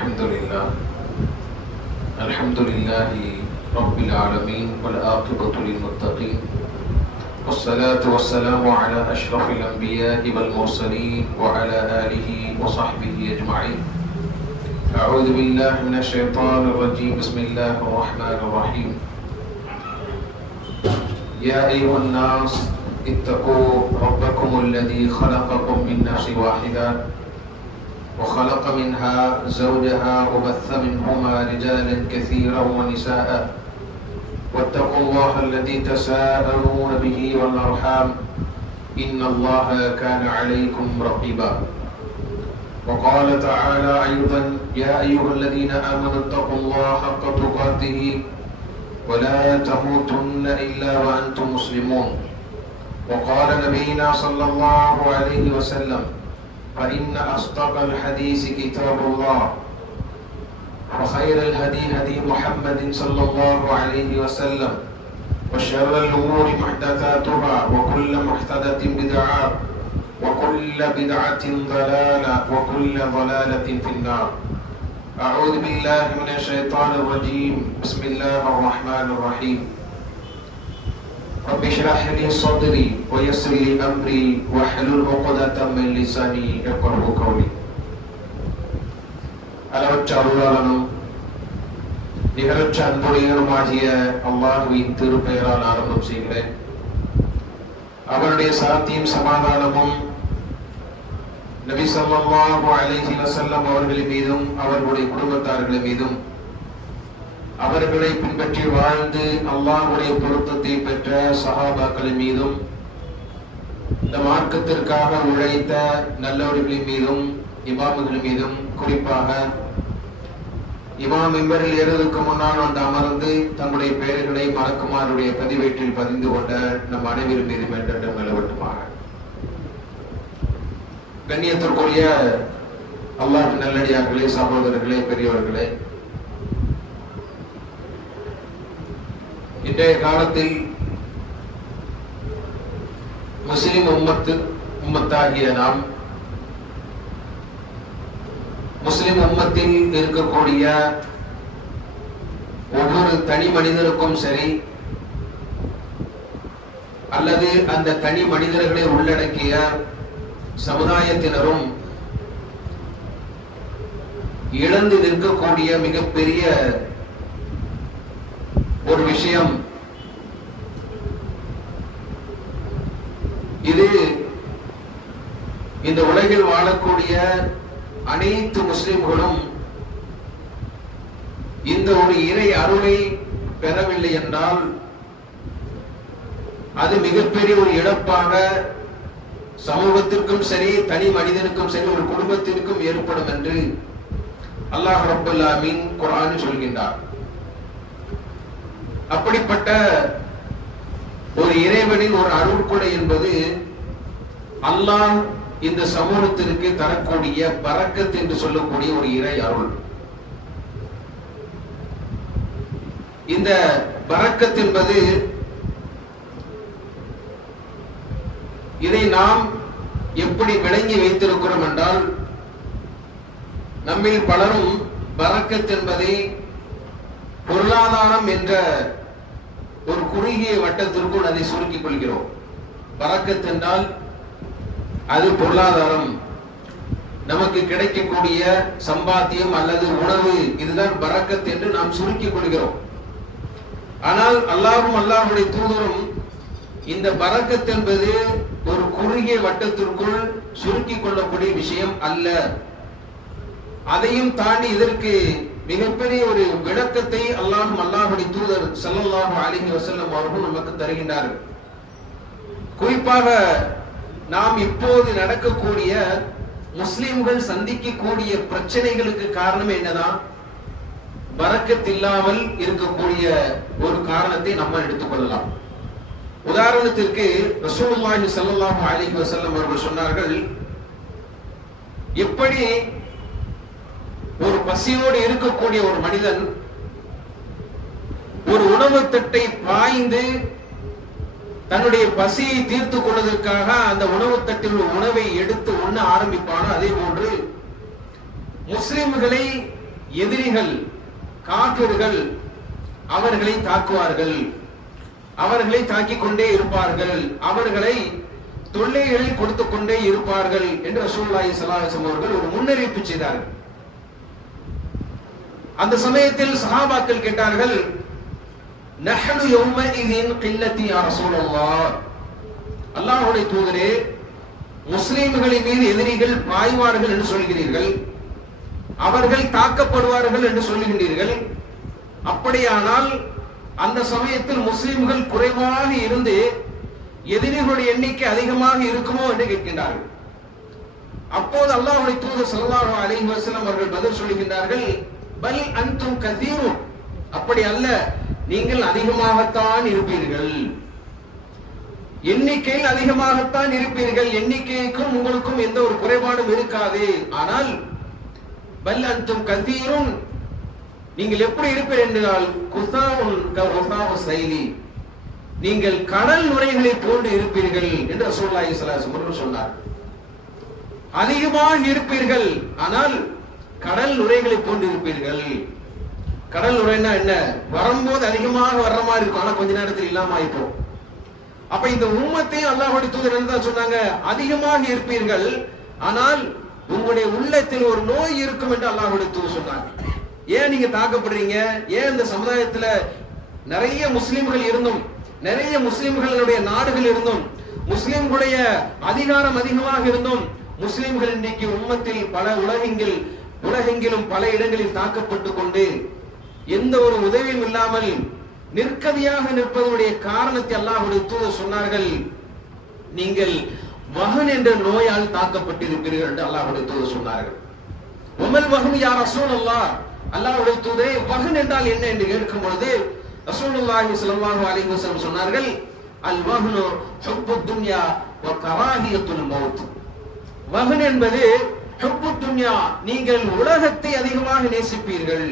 الحمد لله رب العالمين والعاقبة للمتقين والصلاة والسلام على أشرف الأنبياء والمرسلين وعلى آله وصحبه أجمعين. أعوذ بالله من الشيطان الرجيم. بسم الله الرحمن الرحيم. يا أيها الناس اتقوا ربكم الذي خلقكم من نفس واحدة وخلق منها زوجها وبث منهما رجالا كثيرا ونساء واتقوا الله الذي تساءلون به والأرحام إن الله كان عليكم رقيبا. وقال تعالى أيضا يا أيها الذين آمنوا اتقوا الله حق تقاته ولا تموتن إلا وأنتم مسلمون. وقال نبينا صلى الله عليه وسلم فإن أصدق الحديث كتاب الله وخير الهدي هدي محمد صلى الله عليه وسلم وشر الأمور محدثاتها وكل محدثة بدعة وكل بدعة ضلالة وكل ضلالة في النار. أعوذ بالله من الشيطان الرجيم. بسم الله الرحمن الرحيم. رب اشرح لي صدري ويسر لي أمري واحلل عقدة من لساني يفقهوا قولي. அளவற்ற அருளாளனும் நிகரற்ற அன்புடையனுமாகிய அல்லாஹ்வின் திருப்பெயரால் ஆரம்பம் செய்கிறேன். அவருடைய சாந்தியும் சமாதானமும் நபி ஸல்லல்லாஹு அலைஹி வஸல்லம் அவர்களின் மீதும் அவர்களுடைய குடும்பத்தார்கள் மீதும் அவர்களை பின்பற்றி வாழ்ந்து அல்லாஹ்வுடைய பொருத்தத்தை பெற்ற சஹாபாக்களின் மீதும் இந்த மார்க்கத்திற்காக உழைத்த நல்லவர்களின் மீதும் இமாம்களின் மீதும் குறிப்பாக இமாம் மிம்பரில் ஏறுவதற்கு முன்னால் வந்து அமர்ந்து தங்களுடைய பெயர்களை மலக்குமாருடைய பதிவேட்டில் பதிந்து கொண்ட நம் அனைவரும் மீது என்றும் நிலவட்டுமாக. கண்ணியத்திற்குரிய அல்லாஹ் நல்லடியார்களே, சகோதரர்களே, பெரியவர்களே, இன்றைய காலத்தில் முஸ்லிம் உம்மத்தாகிய நாம் முஸ்லிம் உம்மத்தில் இருக்கக்கூடிய ஒவ்வொரு தனி மனிதருக்கும் சரி அல்லது அந்த தனி மனிதர்களை உள்ளடக்கிய சமுதாயத்தினரும் இழந்து நிற்கக்கூடிய மிகப்பெரிய ஒரு விஷயம் இது. இந்த உலகில் வாழக்கூடிய அனைத்து முஸ்லிம்களும் இந்த ஒரு இறை அருளை பெறவில்லை என்றால் அது மிகப்பெரிய ஒரு இழப்பாக சமூகத்திற்கும் சரி, தனி மனிதனுக்கும் சரி, ஒரு குடும்பத்திற்கும் ஏற்படும் என்று அல்லாஹ் ரப்பல் ஆலமீன் குர்ஆனில் சொல்கின்றார். அப்படிப்பட்ட ஒரு இறைவனின் ஒரு அருள்கொடை என்பது அல்லாஹ் இந்த சமூகத்திற்கு தரக்கூடிய பரக்கத் என்று சொல்லக்கூடிய ஒரு இறை அருள். இந்த பரக்கத் என்பது இதை நாம் எப்படி விளங்கி வைத்திருக்கிறோம் என்றால், நம்மில் பலரும் பரக்கத் என்பதை பொருளாதாரம் என்ற ஒரு குறுகிய வட்டத்திற்குள் அதை சுருக்கிக் கொள்கிறோம். பரக்கத் என்றால் அது பொருளாதாரம், நமக்கு கிடைக்கக்கூடிய சம்பாத்தியம் அல்லது உணவு, இதுதான் பரக்கத் என்று நாம் சுருக்கிக் கொள்கிறோம். ஆனால் அல்லாஹ்வும் அல்லாஹ்வுடைய தூதரும் இந்த பரக்கத் என்பது ஒரு குறுகிய வட்டத்திற்குள் சுருக்கிக் கொள்ளக்கூடிய விஷயம் அல்ல, அதையும் தாண்டி இதற்கு மிகப்பெரிய ஒரு விளக்கத்தை அல்லாஹ்வும் அல்லாஹ்வுடைய தூதர் ஸல்லல்லாஹு அலைஹி வஸல்லம் அவர்கள் நமக்கு தருகின்றார்கள். குறிப்பாக நாம் இப்போது நடக்கக்கூடிய முஸ்லிம்கள் சந்திக்கக்கூடிய பிரச்சனைகளுக்கு காரணம் என்னதான்? பரக்கத் இல்லாமல் இருக்கக்கூடிய ஒரு காரணத்தை நம்ம எடுத்துக்கொள்ளலாம். உதாரணத்திற்கு ரசூலுல்லாஹி ஸல்லல்லாஹு அலைஹி வஸல்லம் அவர்கள் சொன்னார்கள், எப்படி ஒரு பசியோடு இருக்கக்கூடிய ஒரு மனிதன் ஒரு உணவு தட்டை பாய்ந்து தன்னுடைய பசியை தீர்த்துக் கொள்வதற்காக அந்த உணவு தட்டில் உணவை எடுத்து உண்ண ஆரம்பிப்பானோ, அதே போன்று முஸ்லிம்களை எதிரிகள் காபிர்கள் அவர்களை தாக்குவார்கள், அவர்களை தாக்கிக் கொண்டே இருப்பார்கள், அவர்களை தொல்லைகளில் கொடுத்து கொண்டே இருப்பார்கள் என்று ரசூலுல்லாஹி ஸல்லல்லாஹு அலைஹி வஸல்லம் அவர்கள் ஒரு முன்னறிவிப்பு செய்தார்கள். அந்த சமயத்தில் சஹாபாக்கள் கேட்டார்கள், நஹ்னு யௌமஇதின் கில்லத்தி யா ரசூலல்லாஹ், அல்லாஹ்வுடைய தூதரே, முஸ்லிம்களின் மீது எதிரிகள் பாய்வார்கள் என்று சொல்கிறீர்கள், அவர்கள் தாக்கப்படுவார்கள் என்று சொல்லுகின்றீர்கள். அப்படியானால் அந்த சமயத்தில் முஸ்லிம்கள் குறைவாக இருந்து எதிரிகளுடைய எண்ணிக்கை அதிகமாக இருக்குமோ என்று கேட்கின்றார்கள். அப்போது அல்லாஹ்வுடைய தூதர் ஸல்லல்லாஹு அலைஹி வஸல்லம் அவர்கள் பதில் சொல்லுகின்றார்கள், பல் அன்தும் கதீரும், அப்படி அல்ல, நீங்கள் அதிகமாகத்தான் இருப்பீர்கள், எண்ணிக்கையில் அதிகமாகத்தான் இருப்பீர்கள், எண்ணிக்கைக்கும் உங்களுக்கும் எந்த ஒரு குறைபாடும் இருக்காது. ஆனால் பல் அன்தும் கதீரும், நீங்கள் எப்படி இருப்பீர்கள் என்றால் குஸாவுன் கஸாவு ஸைலி, நீங்கள் கடல் நுரைகளை போன்று இருப்பீர்கள் என்று ரசூலுல்லாஹி ஸல்லல்லாஹு அலைஹி வஸல்லம் சொன்னார். அதிகமாக இருப்பீர்கள், ஆனால் கடல் நுரைகளை போன்று இருப்பீர்கள். கடல் நுரைன்னா என்ன? வரும்போது அதிகமாக வர்ற மாதிரி இருக்கும், ஆனா கொஞ்ச நேரத்தில் இல்லாம ஆயிப்போம். அப்ப இந்த உம்மத்தையும் அல்லாஹ்வுடைய தூதர் என்ன சொன்னாங்க? அதிகமாக இருப்பீர்கள், ஆனால் உங்களுடைய உள்ளத்தில் ஒரு நோய் இருக்கும் என்று அல்லாஹ்வுடைய தூதர் சொன்னாங்க. ஏன் நீங்க தாக்கப்படுறீங்க? ஏன் இந்த சமுதாயத்துல நிறைய முஸ்லிம்கள் இருந்தும், நிறைய முஸ்லிம்களுடைய நாடுகள் இருந்தும், முஸ்லிம்களுடைய அதிகாரம் அதிகமாக இருந்தும், முஸ்லிம்கள் இன்றைக்கு உம்மத்தில் பல உலகெங்கிலும் பல இடங்களில் தாக்கப்பட்டு கொண்டு எந்த ஒரு உதவியும் இல்லாமல் நிற்கதியாக நிற்பதனுடைய காரணத்தை அல்லாஹ்வுடைய தூதர் சொன்னார்கள், நீங்கள் வஹன் என்ற நோயால் தாக்கப்பட்டிருப்பீர்கள் என்று அல்லாஹ்வுடைய தூதர் சொன்னார்கள். உமல் வஹன் யா ரசூலல்லாஹ், அல்லாஹ்வுடைய தூதரே, வஹன் என்றால் என்ன என்று கேட்கும் பொழுது ரசூலுல்லாஹி ஸல்லல்லாஹு அலைஹி வஸல்லம் சொன்னார்கள், அல் வஹ்னு ஹுப்புத் துன்யா வ கராஹியத்துல் மௌத். வஹன் என்பது ஹுப்புத் துன்யா, நீங்கள் உலகத்தை அதிகமாக நேசிப்பீர்கள்,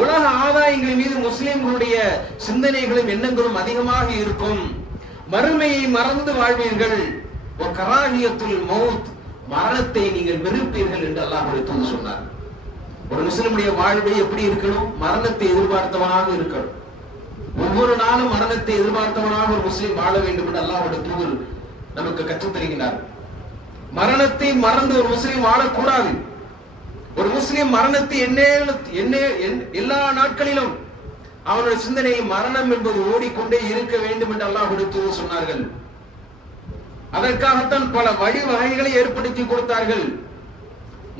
உலக ஆதாயங்களின் மீது முஸ்லிம்களுடைய சிந்தனைகளும் எண்ணங்களும் அதிகமாக இருக்கும், மறுமையை மறந்து வாழ்வீர்கள், வ கராஹியத்துல் மௌத், மரணத்தை நீங்கள் வெறுப்பீர்கள் என்று அல்லாஹ்வுடைய தூதர் சொன்னார். ஒரு முஸ்லிமுடைய வாழ்வை எப்படி இருக்கணும்? மரணத்தை எதிர்பார்த்தவனாக இருக்கணும். ஒவ்வொரு நாளும் மரணத்தை எதிர்பார்த்தவனாக ஒரு முஸ்லிம் வாழ வேண்டும் என்று அல்லாஹ்வுடைய தூதர் நமக்கு கற்றுத் தருகிறார். மரணத்தை மறந்து ஒரு முஸ்லிம் வாழக்கூடாது. ஒரு முஸ்லிம் மரணத்தை எல்லா நாட்களிலும் அவனுடைய சிந்தனையில் மரணம் என்பது ஓடிக்கொண்டே இருக்க வேண்டும் என்று அல்லாஹ்வுடைய தூதர் சொன்னார்கள். அதற்காகத்தான் பல வழிவகைகளை ஏற்படுத்தி கொடுத்தார்கள்.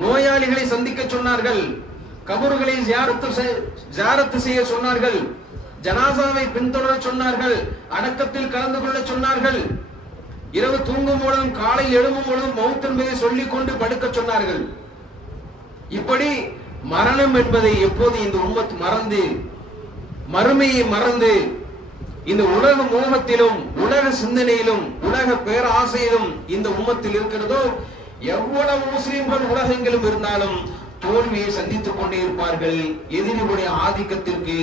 நோயாளிகளை சந்திக்க சொன்னார்கள், கபறுகளை ஜியாரத்து செய்ய சொன்னார்கள், ஜனாசாவை பின்தொடர சொன்னார்கள், அடக்கத்தில் கலந்து கொள்ள சொன்னார்கள், இரவு தூங்கும் பொழுதும் காலை எழும்பும் பொழுதும் மௌத் என்பதை சொல்லிக் கொண்டு படுக்க சொன்னார்கள். இப்படி மரணம் என்பதை எப்போது இந்த உம்மத் மறந்து, மறுமையை மறந்து, இந்த உலக மோகத்திலும் உலக சிந்தனையிலும் உலக பேராசையிலும் இந்த உம்மத்தில் இருக்கிறதோ, எவ்வளவு முஸ்லிம்கள் உலகெங்கிலும் இருந்தாலும் தோல்வியை சந்தித்துக் கொண்டே இருப்பார்கள். எதிரிகளுடைய ஆதிக்கத்திற்கு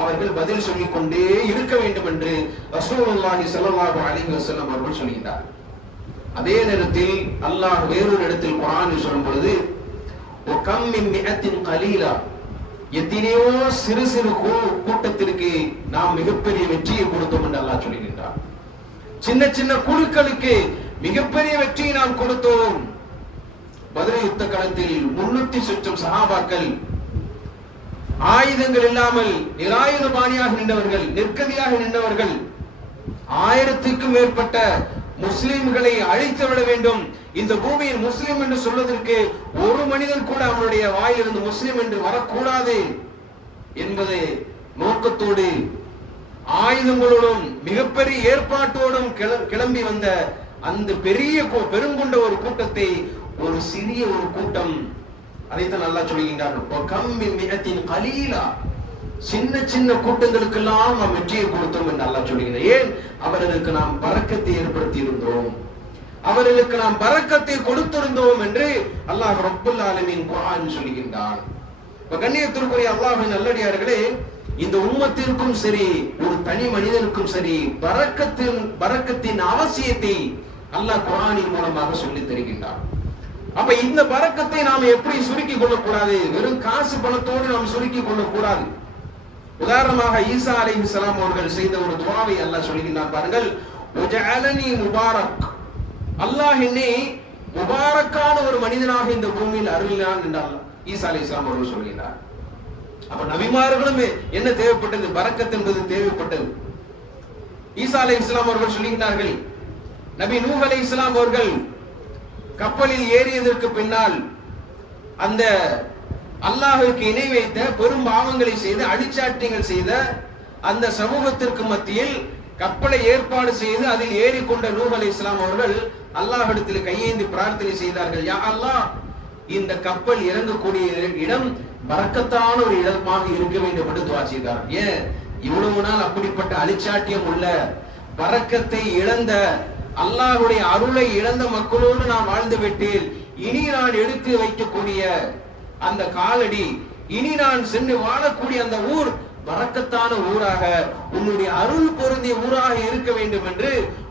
அவர்கள் பதில் சொல்லிக் கொண்டே இருக்க வேண்டும் என்று ரசூலுல்லாஹி ஸல்லல்லாஹு அலைஹி வஸல்லம் அவர்கள் சொல்கிறார். அதே நேரத்தில் அல்லாஹ் வேறொரு இடத்தில் குர்ஆனில் சொல்லும் பொழுது, வகம் மின் மிஅத்தின் கலீலா, எத்தனையோ சிறு சிறு கூட்டத்திற்கு நாம் மிகப்பெரிய வெற்றியை கொடுத்தோம் என்று அல்லாஹ் சொல்கிறார். சின்ன சின்ன குழுக்களுக்கு மிகப்பெரிய வெற்றியை நாம் கொடுத்தோம். பத்ர் யுத்த களத்தில் 300 சொச்சம் சஹாபாக்கள் ஆயுதங்கள் இல்லாமல் நிராயுதபாணியாக நின்றவர்கள், நிற்கதியாக நின்றவர்கள், 1000க்கும் மேற்பட்ட முஸ்லிம்களை அழித்து விட வேண்டும், இந்த பூமியில் முஸ்லிம் என்று சொல்வதற்கு ஒரு மனிதன் கூட அவனுடைய வாயிலிருந்து முஸ்லிம் என்று வரக்கூடாது என்பதை நோக்கத்தோடு ஆயுதங்களோடும் மிகப்பெரிய ஏற்பாட்டோடும் கிளம்பி வந்த அந்த பெருங்கொண்ட ஒரு கூட்டத்தை ஒரு சிறிய ஒரு கூட்டம், அதைத்தான் நல்லா சொல்லுகின்றார், சின்ன சின்ன கூட்டங்களுக்கெல்லாம் நாம் வெற்றியை கொடுத்தோம் என்று அல்லாஹ் சொல்லுகிறார். ஏன்? அவர்களுக்கு நாம் பரக்கத்தை ஏற்படுத்தி இருந்தோம், அவர்களுக்கு நாம் பரக்கத்தை கொடுத்திருந்தோம் என்று அல்லாஹ் ரப்புல் ஆலமீன் குர்ஆன் சொல்லுகின்றான். கண்ணியத்திற்குரிய அல்லாஹ்வின் நல்லடியார்களே, இந்த உம்மத்திற்கும் சரி ஒரு தனி மனிதனுக்கும் சரி பரக்கத்தின் அவசியத்தை அல்லாஹ் குர்ஆனின் மூலமாக சொல்லித் தருகின்றான். அப்ப இந்த பரக்கத்தை நாம் எப்படி சுருக்கி கொள்ளக்கூடாது? வெறும் காசு பணத்தோடு நாம் சுருக்கி கொள்ளக்கூடாது. உதாரணமாக ஈசா அலைஹிஸ்ஸலாம் அவர்கள் செய்த ஒரு துஆவை அல்லாஹ் சொல்கிறான் பாருங்கள். வஜஅலனி முபாரக், அல்லாஹ் என்னை முபாரக்கான ஒரு மனிதனாக இந்த பூமியில் அருளினான் என்றால் ஈசா அலைஹிஸ்ஸலாம் அவர்கள் சொல்கிறார். அப்ப நபிமார்களும் என்ன தேவைப்பட்டது? பரக்கத் என்பது தேவைப்பட்டது. ஈசா அலைஹிஸ்ஸலாம் அவர்கள் சொல்கிறார்கள், நபி நூஹ் அலைஹிஸ்ஸலாம் அவர்கள் கப்பலில் ஏறியதற்கு பின்னால் அந்த அல்லாஹ்வுக்கு இணை வைத்த பெரும் பாவங்களை செய்து அழிச்சாட்டியங்கள் செய்த அந்த சமூகத்திற்கு மத்தியில் கப்பலை ஏற்பாடு செய்து அதில் ஏறிக்கொண்ட நூஹ் அலைஹிஸ்ஸலாம் அவர்கள் அல்லாஹ்விடத்தில் கையேந்தி பிரார்த்தனை செய்தார்கள். யா அல்லாஹ், இந்த கப்பல் இறங்கக்கூடிய இடம் பரக்கத்தான ஒரு இடமாக இருக்க வேண்டும் என்று துஆ செய்தார். ஏன்? இவ்வளவு நாள் அப்படிப்பட்ட அழிச்சாட்டியம் உள்ள பரக்கத்தை இழந்த, அல்லாஹ்வுடைய அருளை இழந்த மக்களோடு நான் வாழ்ந்து விட்டேன். இனி நான் எடுத்து வைக்கக்கூடிய அந்த காலடி, இனி நான் சென்று வாழக்கூடிய அந்த ஊர் பரக்கத்தான ஊராக, உன்னுடைய அருள் பொருந்திய ஊராக இருக்க வேண்டும் என்று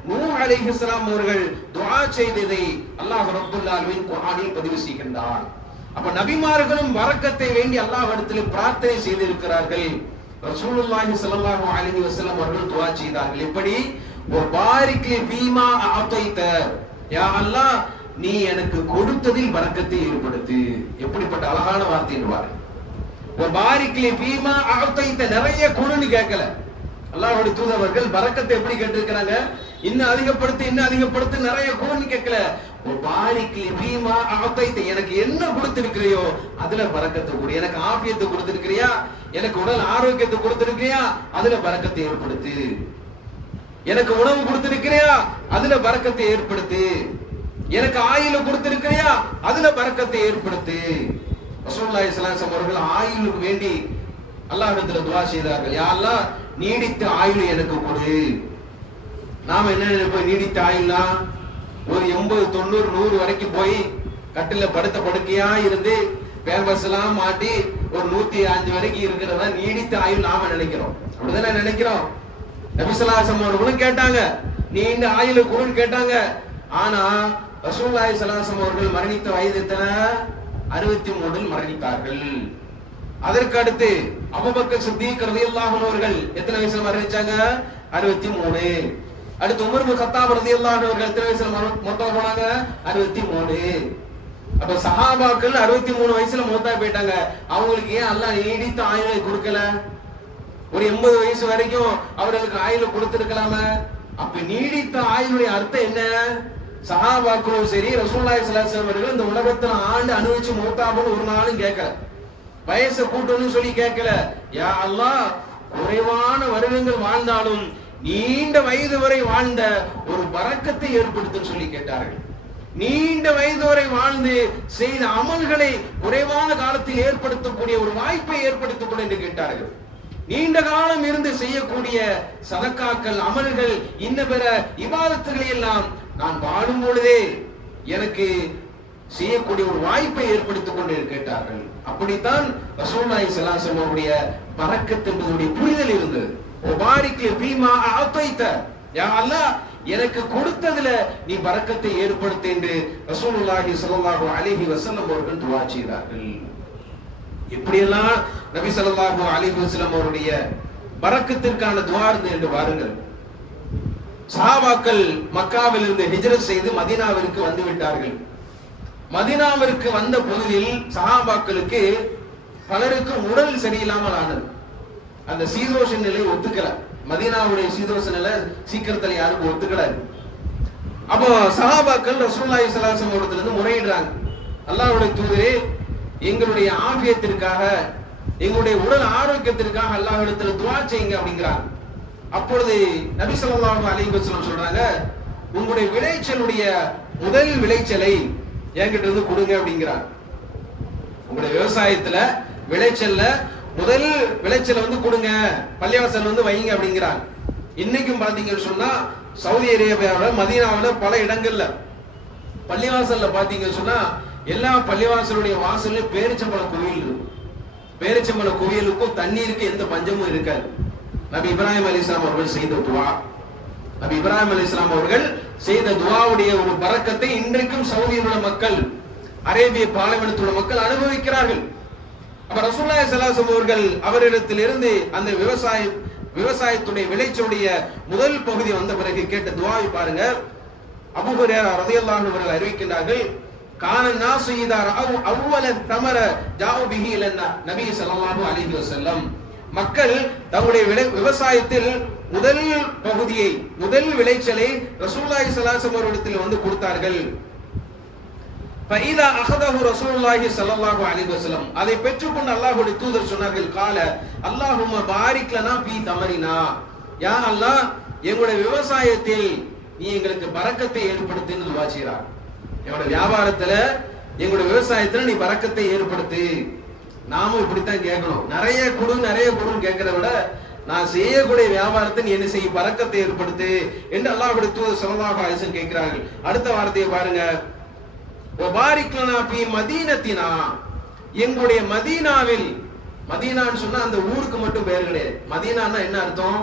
நூஹ் அலைஹிஸ்ஸலாம் அவர்கள் துஆ செய்ததை அல்லாஹ் ரப்பல் ஆலமீன் குர்ஆனில் பதிவு செய்கின்றார். அப்ப நபிமார்களும் பரக்கத்தை வேண்டி அல்லாஹ்விடத்தில் பிரார்த்தனை செய்திருக்கிறார்கள். ரசூலுல்லாஹி ஸல்லல்லாஹு அலைஹி வஸல்லம் அவர்கள் துஆ செய்தார்கள். எப்படி? வபாரிக் லி ஃபீமா அஅதைத, யா அல்லாஹ், நீ எனக்கு கொடுத்ததில் பரக்கத்தை ஏற்படுத்து. எப்படிப்பட்ட அழகான வார்த்தை பாருங்க. வபாரிக் லி ஃபீமா அஅதைத, நிறைய கொடுன்னு கேட்கல. அல்லாஹ்வுடைய தூதர்கள் பரக்கத்தை எப்படி கேட்டிருக்காங்க? இன்னும் அதிகப்படுத்து, இன்னும் அதிகப்படுத்து, நிறைய கொடுன்னு கேட்கல. வபாரிக் லி ஃபீமா அஅதைத, எனக்கு என்ன கொடுத்திருக்கிறியோ அதுல பரக்கத்தை கொடு. எனக்கு ஆஃபியத்தை கொடுத்திருக்கிறியா, எனக்கு உடல் ஆரோக்கியத்தை கொடுத்திருக்கிறியா, அதுல பரக்கத்தை ஏற்படுத்து. எனக்கு உணவு கொடுத்திருக்கிறியா, அதுல பரக்கத்தை ஏற்படுத்து. எனக்கு ஆயுள கொடுத்திருக்கிறியா, அதுல பரக்கத்தை ஏற்படுத்து. ரசூலுல்லாஹி ஸல்லல்லாஹு அலைஹி வஸல்லம் அவர்கள் ஆயுளுக்கு வேண்டி அல்லாஹ்விடத்தில் துஆ செய்தார்கள். யா அல்லாஹ், நீடித்த ஆயுளை எனக்கு கொடு. நாம என்ன நினைப்போம்? நீடித்த ஆயுள்னா ஒரு 80, 90, 100 வரைக்கும் போய் கட்டில படுத்த படுக்கையா இருந்து பேம்பர்ஸ் எல்லாம் மாட்டி ஒரு 105 வரைக்கும் இருக்கிறதா நீடித்த ஆயுள் நாம நினைக்கிறோம். அப்படிதானே நினைக்கிறோம். நபி ஸல்லல்லாஹு அலைஹி வஸல்லம் அவர்களும் கேட்டாங்க, நீண்ட ஆயுளை கொடுன்னு கேட்டாங்க. ஆனா ரசூலுல்லாஹி ஸல்லல்லாஹு அலைஹி வஸல்லம் அவர்கள் மரணித்த வயது எத்தனை? 63 மரணித்தார்கள். அதற்கு அடுத்து அபூபக்கர் சித்தீக் ரலியல்லாஹு அன்ஹு அவர்கள் எத்தனை வயசுல மரணிச்சாங்க? 63. அடுத்து உமர் இப்னு கத்தாப் ரலியல்லாஹு அன்ஹு அவர்கள் எத்தனை வயசுல மௌத்தா போனாங்க? 63. அப்ப சஹாபாக்கள் 63 வயசுல மௌத்தா போயிட்டாங்க. அவங்களுக்கு ஏன் அல்லாஹ் நீடித்த ஆயுளை கொடுக்கல? ஒரு 80 வயசு வரைக்கும் அவர்களுக்கு ஆயுள் கொடுத்திருக்கலாமே. அப்ப நீடித்த ஆயுளுடைய அர்த்தம் என்ன? சஹாபாக்களும் சரி, ரசூலுல்லாஹி ஸல்லல்லாஹு அலைஹி வஸல்லம் அவர்கள் இந்த உலகத்துல ஆண்டு அனுபவிச்சு மௌத்தாபன்னு ஒரு நாளும் கேட்கல. வயசை கூட்டணும்னு சொல்லி கேட்கல. யா அல்லாஹ், குறைவான வருடங்கள் வாழ்ந்தாலும் நீண்ட வயது வரை வாழ்ந்த ஒரு பரக்கத்தை ஏற்படுத்துன்னு சொல்லி கேட்டார்கள். நீண்ட வயது வரை வாழ்ந்து செய்த அமல்களை குறைவான காலத்தில் ஏற்படுத்தக்கூடிய ஒரு வாய்ப்பை ஏற்படுத்தக்கூடிய என்று கேட்டார்கள். நீண்ட காலம் இருந்து செய்யக்கூடிய சதக்காக்கள், அமல்கள், இன்ன பிற இபாதத்துகளை எல்லாம் நான் வாழும் பொழுதே எனக்கு செய்யக்கூடிய ஒரு வாய்ப்பை ஏற்படுத்திக் கொண்டு கேட்டார்கள். அப்படித்தான் ரசூலுல்லாஹி ஸல்லல்லாஹு அலைஹி வஸல்லம் அவருடைய பரக்கத் என்பதுடைய புரிதல் இருந்தது. வபாரிக் லி ஃபீமா அஅதைத, யா அல்லாஹ், எனக்கு கொடுத்ததுல நீ பரக்கத்தை ஏற்படுத்து என்று ரசூலுல்லாஹி ஸல்லல்லாஹு அலைஹி வஸல்லம் அவர்கள் துஆ செய்தார்கள். எப்படியெல்லாம் நபி ஸல்லல்லாஹு அலைஹி வஸல்லம் அவருடைய பரக்கத்திற்கான துஆ இருந்தது என்று பாருங்கள். சஹாபாக்கள் மக்காவில் இருந்து ஹிஜ்ரத் செய்து மதீனாவிற்கு வந்து விட்டார்கள். மதீனாவிற்கு வந்த பொழுதில் சஹாபாக்களுக்கு பலருக்கும் உடல் சரியில்லாமல் ஆனது. அந்த சீதோஷ நிலை ஒத்துக்கல. மதீனாவுடைய சீதோஷ நிலை சீக்கிரத்துல யாருக்கும் ஒத்துக்கல. அப்போ சஹாபாக்கள் ரசூலுல்லாஹி ஸல்லல்லாஹு அலைஹி வஸல்லம் இடத்துல முறையிடுறாங்க. அல்லாஹ்வுடைய தூதரே, எங்களுடைய ஆஃபியத்திற்காக, எங்களுடைய உடல் ஆரோக்கியத்திற்காக அல்லாஹ்விடத்துல துஆ செய்யுங்க அப்படிங்கிறாங்க. அப்பொழுது நபி ஸல்லல்லாஹு அலைஹி வஸல்லம் சொல்றாங்க, உங்களுடைய விளைச்சலுடைய முதல் விளைச்சலை என்கிட்ட இருந்து கொடுங்க அப்படிங்கிறாங்க. உங்களுடைய விவசாயத்துல விளைச்சல்ல முதல் விளைச்சலை வந்து கொடுங்க, பள்ளிவாசல் வந்து வைங்க அப்படிங்கிறாங்க. இன்னைக்கும் பாத்தீங்கன்னு சொன்னா சவுதி அரேபியாவில் மதீனாவில் பல இடங்கள்ல பள்ளிவாசல்ல பாத்தீங்கன்னு சொன்னா எல்லா பள்ளிவாசலுடைய வாசலும் பேரிச்சம்பழ குவியல் இருக்கும். பேரிச்சம்பழ குவியலுக்கும் தண்ணீருக்கு எந்த பஞ்சமும் இருக்காது. நபி இப்ராஹிம் அலைஹிஸ்ஸலாம் அவர்கள் செய்த துஆ, நபி இப்ராஹிம் அலைஹிஸ்ஸலாம் அவர்கள் செய்த துஆவுடைய ஒரு பரக்கத்தை இன்றைக்கும் சவுதியில் உள்ள மக்கள் அரேபிய பாலைவனத்தில் உள்ள மக்கள் அனுபவிக்கிறார்கள். அப்ப ரசூலுல்லாஹி ஸல்லல்லாஹு அலைஹி வஸல்லம் அவர்கள் அவரிடத்திலிருந்து அந்த விவசாயத்துடைய விளைச்சலுடைய முதல் பகுதி வந்த பிறகு கேட்ட துஆவை பாருங்க. அபூ ஹுரைரா ரலியல்லாஹு அன்ஹு அவர்கள் அறிவிக்கின்றார்கள், கான நாஸு இதா ரஅவ் அவ்வல தமர ஜாஉ பிஹி இலன்னா நபி ஸல்லல்லாஹு அலைஹி வஸல்லம், மக்கள் தங்களுடைய விவசாயத்தில் முதல் பகுதியை முதல் விளைச்சலை ரசூலுல்லாஹி ஸல்லல்லாஹு அலைஹி வஸல்லம் அவர்களிடத்தில் வந்து கொடுத்தார்கள். ஃபைதா அஹதஹு ரசூலுல்லாஹி ஸல்லல்லாஹு அலைஹி வஸல்லம், அதை பெற்றுக்கொண்டு அல்லாஹ்வுடைய தூதர் சொன்னார்கள், கால அல்லாஹும்ம பாரிக் லனா ஃபீ தமரினா, யா அல்லாஹ் எங்களுடைய விவசாயத்தில் நீ எங்களுக்கு பரக்கத்தை ஏற்படுத்துன்னு துஆ செய்றார். எங்களுடைய வியாபாரத்துல எங்களுடைய விவசாயத்துல நீ பரக்கத்தை ஏற்படுத்து. நாமும் இப்படித்தான் கேட்கணும். நிறைய குடுன்னு கேட்கிறத விட நான் செய்யக்கூடிய வியாபாரத்தை நீ என்ன செய்ய, பரக்கத்தை ஏற்படுத்து என்று அல்லாஹ்வுடைய தூதர் ஸல்லல்லாஹு அலைஹி வஸல்லம் கேட்கிறார்கள். அடுத்த வார்த்தையை பாருங்க, வபாரிக் லனா ஃபீ மதீனத்தினா, எங்களுடைய மதீனாவில், மதீனான்னு சொன்னா அந்த ஊருக்கு மட்டும் பெயர் கிடையாது. மதீனான்னா என்ன அர்த்தம்?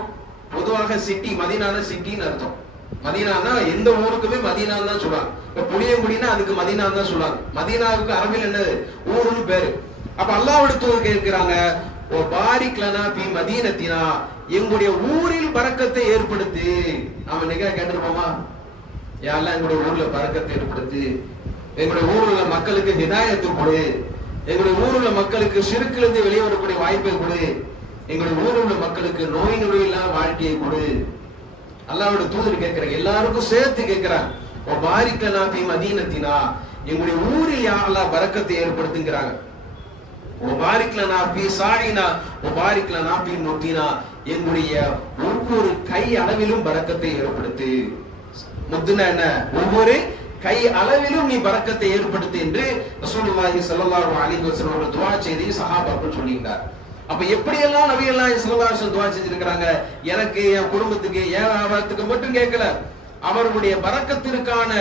பொதுவாக சிட்டி, மதீனானா சிட்டின்னு அர்த்தம். மதீனானா எந்த ஊருக்குமே மதீனான்னு தான் சொல்றாங்க. இப்ப புளியங்குடினா அதுக்கு மதீனான்னு தான் சொல்றாங்க. மதீனாவுக்கு அரபில் என்னது, ஊருன்னு பேரு. அப்ப அல்லாஹ்வுடைய தூதர் கேட்கிறாங்க, வபாரிக் லனா ஃபீ மதீனத்தினா, எங்களுடைய ஊரில் பரக்கத்தை ஏற்படுத்து. நாம இன்னைக்கு கேட்டிருப்போமா, யா அல்லாஹ் எங்களுடைய ஊர்ல பரக்கத்தை ஏற்படுத்து, எங்களுடைய ஊருள்ள மக்களுக்கு ஹிதாயத்து கொடு, எங்களுடைய ஊருள்ள மக்களுக்கு ஷிர்க்கிலிருந்து வெளியே வரக்கூடிய வாய்ப்பை கொடு, எங்களுடைய ஊருள்ள மக்களுக்கு நோய் நொடி இல்லாத வாழ்க்கையை கொடு. அல்லாஹ்வுடைய தூதர் கேட்கிறாங்க, எல்லாருக்கும் சேர்த்து கேட்கிறாங்க, வபாரிக் லனா ஃபீ மதீனத்தினா, எங்களுடைய ஊரில் யா அல்லாஹ் பரக்கத்தை ஏற்படுத்துங்கிறாங்க. வபாரிக் லனா ஃபீ சாயினா வபாரிக் லனா ஃபீ முத்தினா, எங்களுடைய ஒவ்வொரு கை அளவிலும் பரக்கத்தை ஏற்படுத்து. முத்துனா என்ன, ஒவ்வொரு கை அளவிலும் நீ பரக்கத்தை ஏற்படுத்து என்று ரசூலுல்லாஹி ஸல்லல்லாஹு அலைஹி வஸல்லம் அவர்கள் துஆ செய்து சஹாபாக்கள் சொல்லிட்டார். அப்ப எப்படியெல்லாம் நபி ஸல்லல்லாஹு அலைஹி வஸல்லம் துஆ செஞ்சிருக்காங்க, எனக்கு, என் குடும்பத்துக்கு, என் வியாபாரத்துக்கு மட்டும் கேட்கல, அவர்களுடைய பரக்கத்திற்கான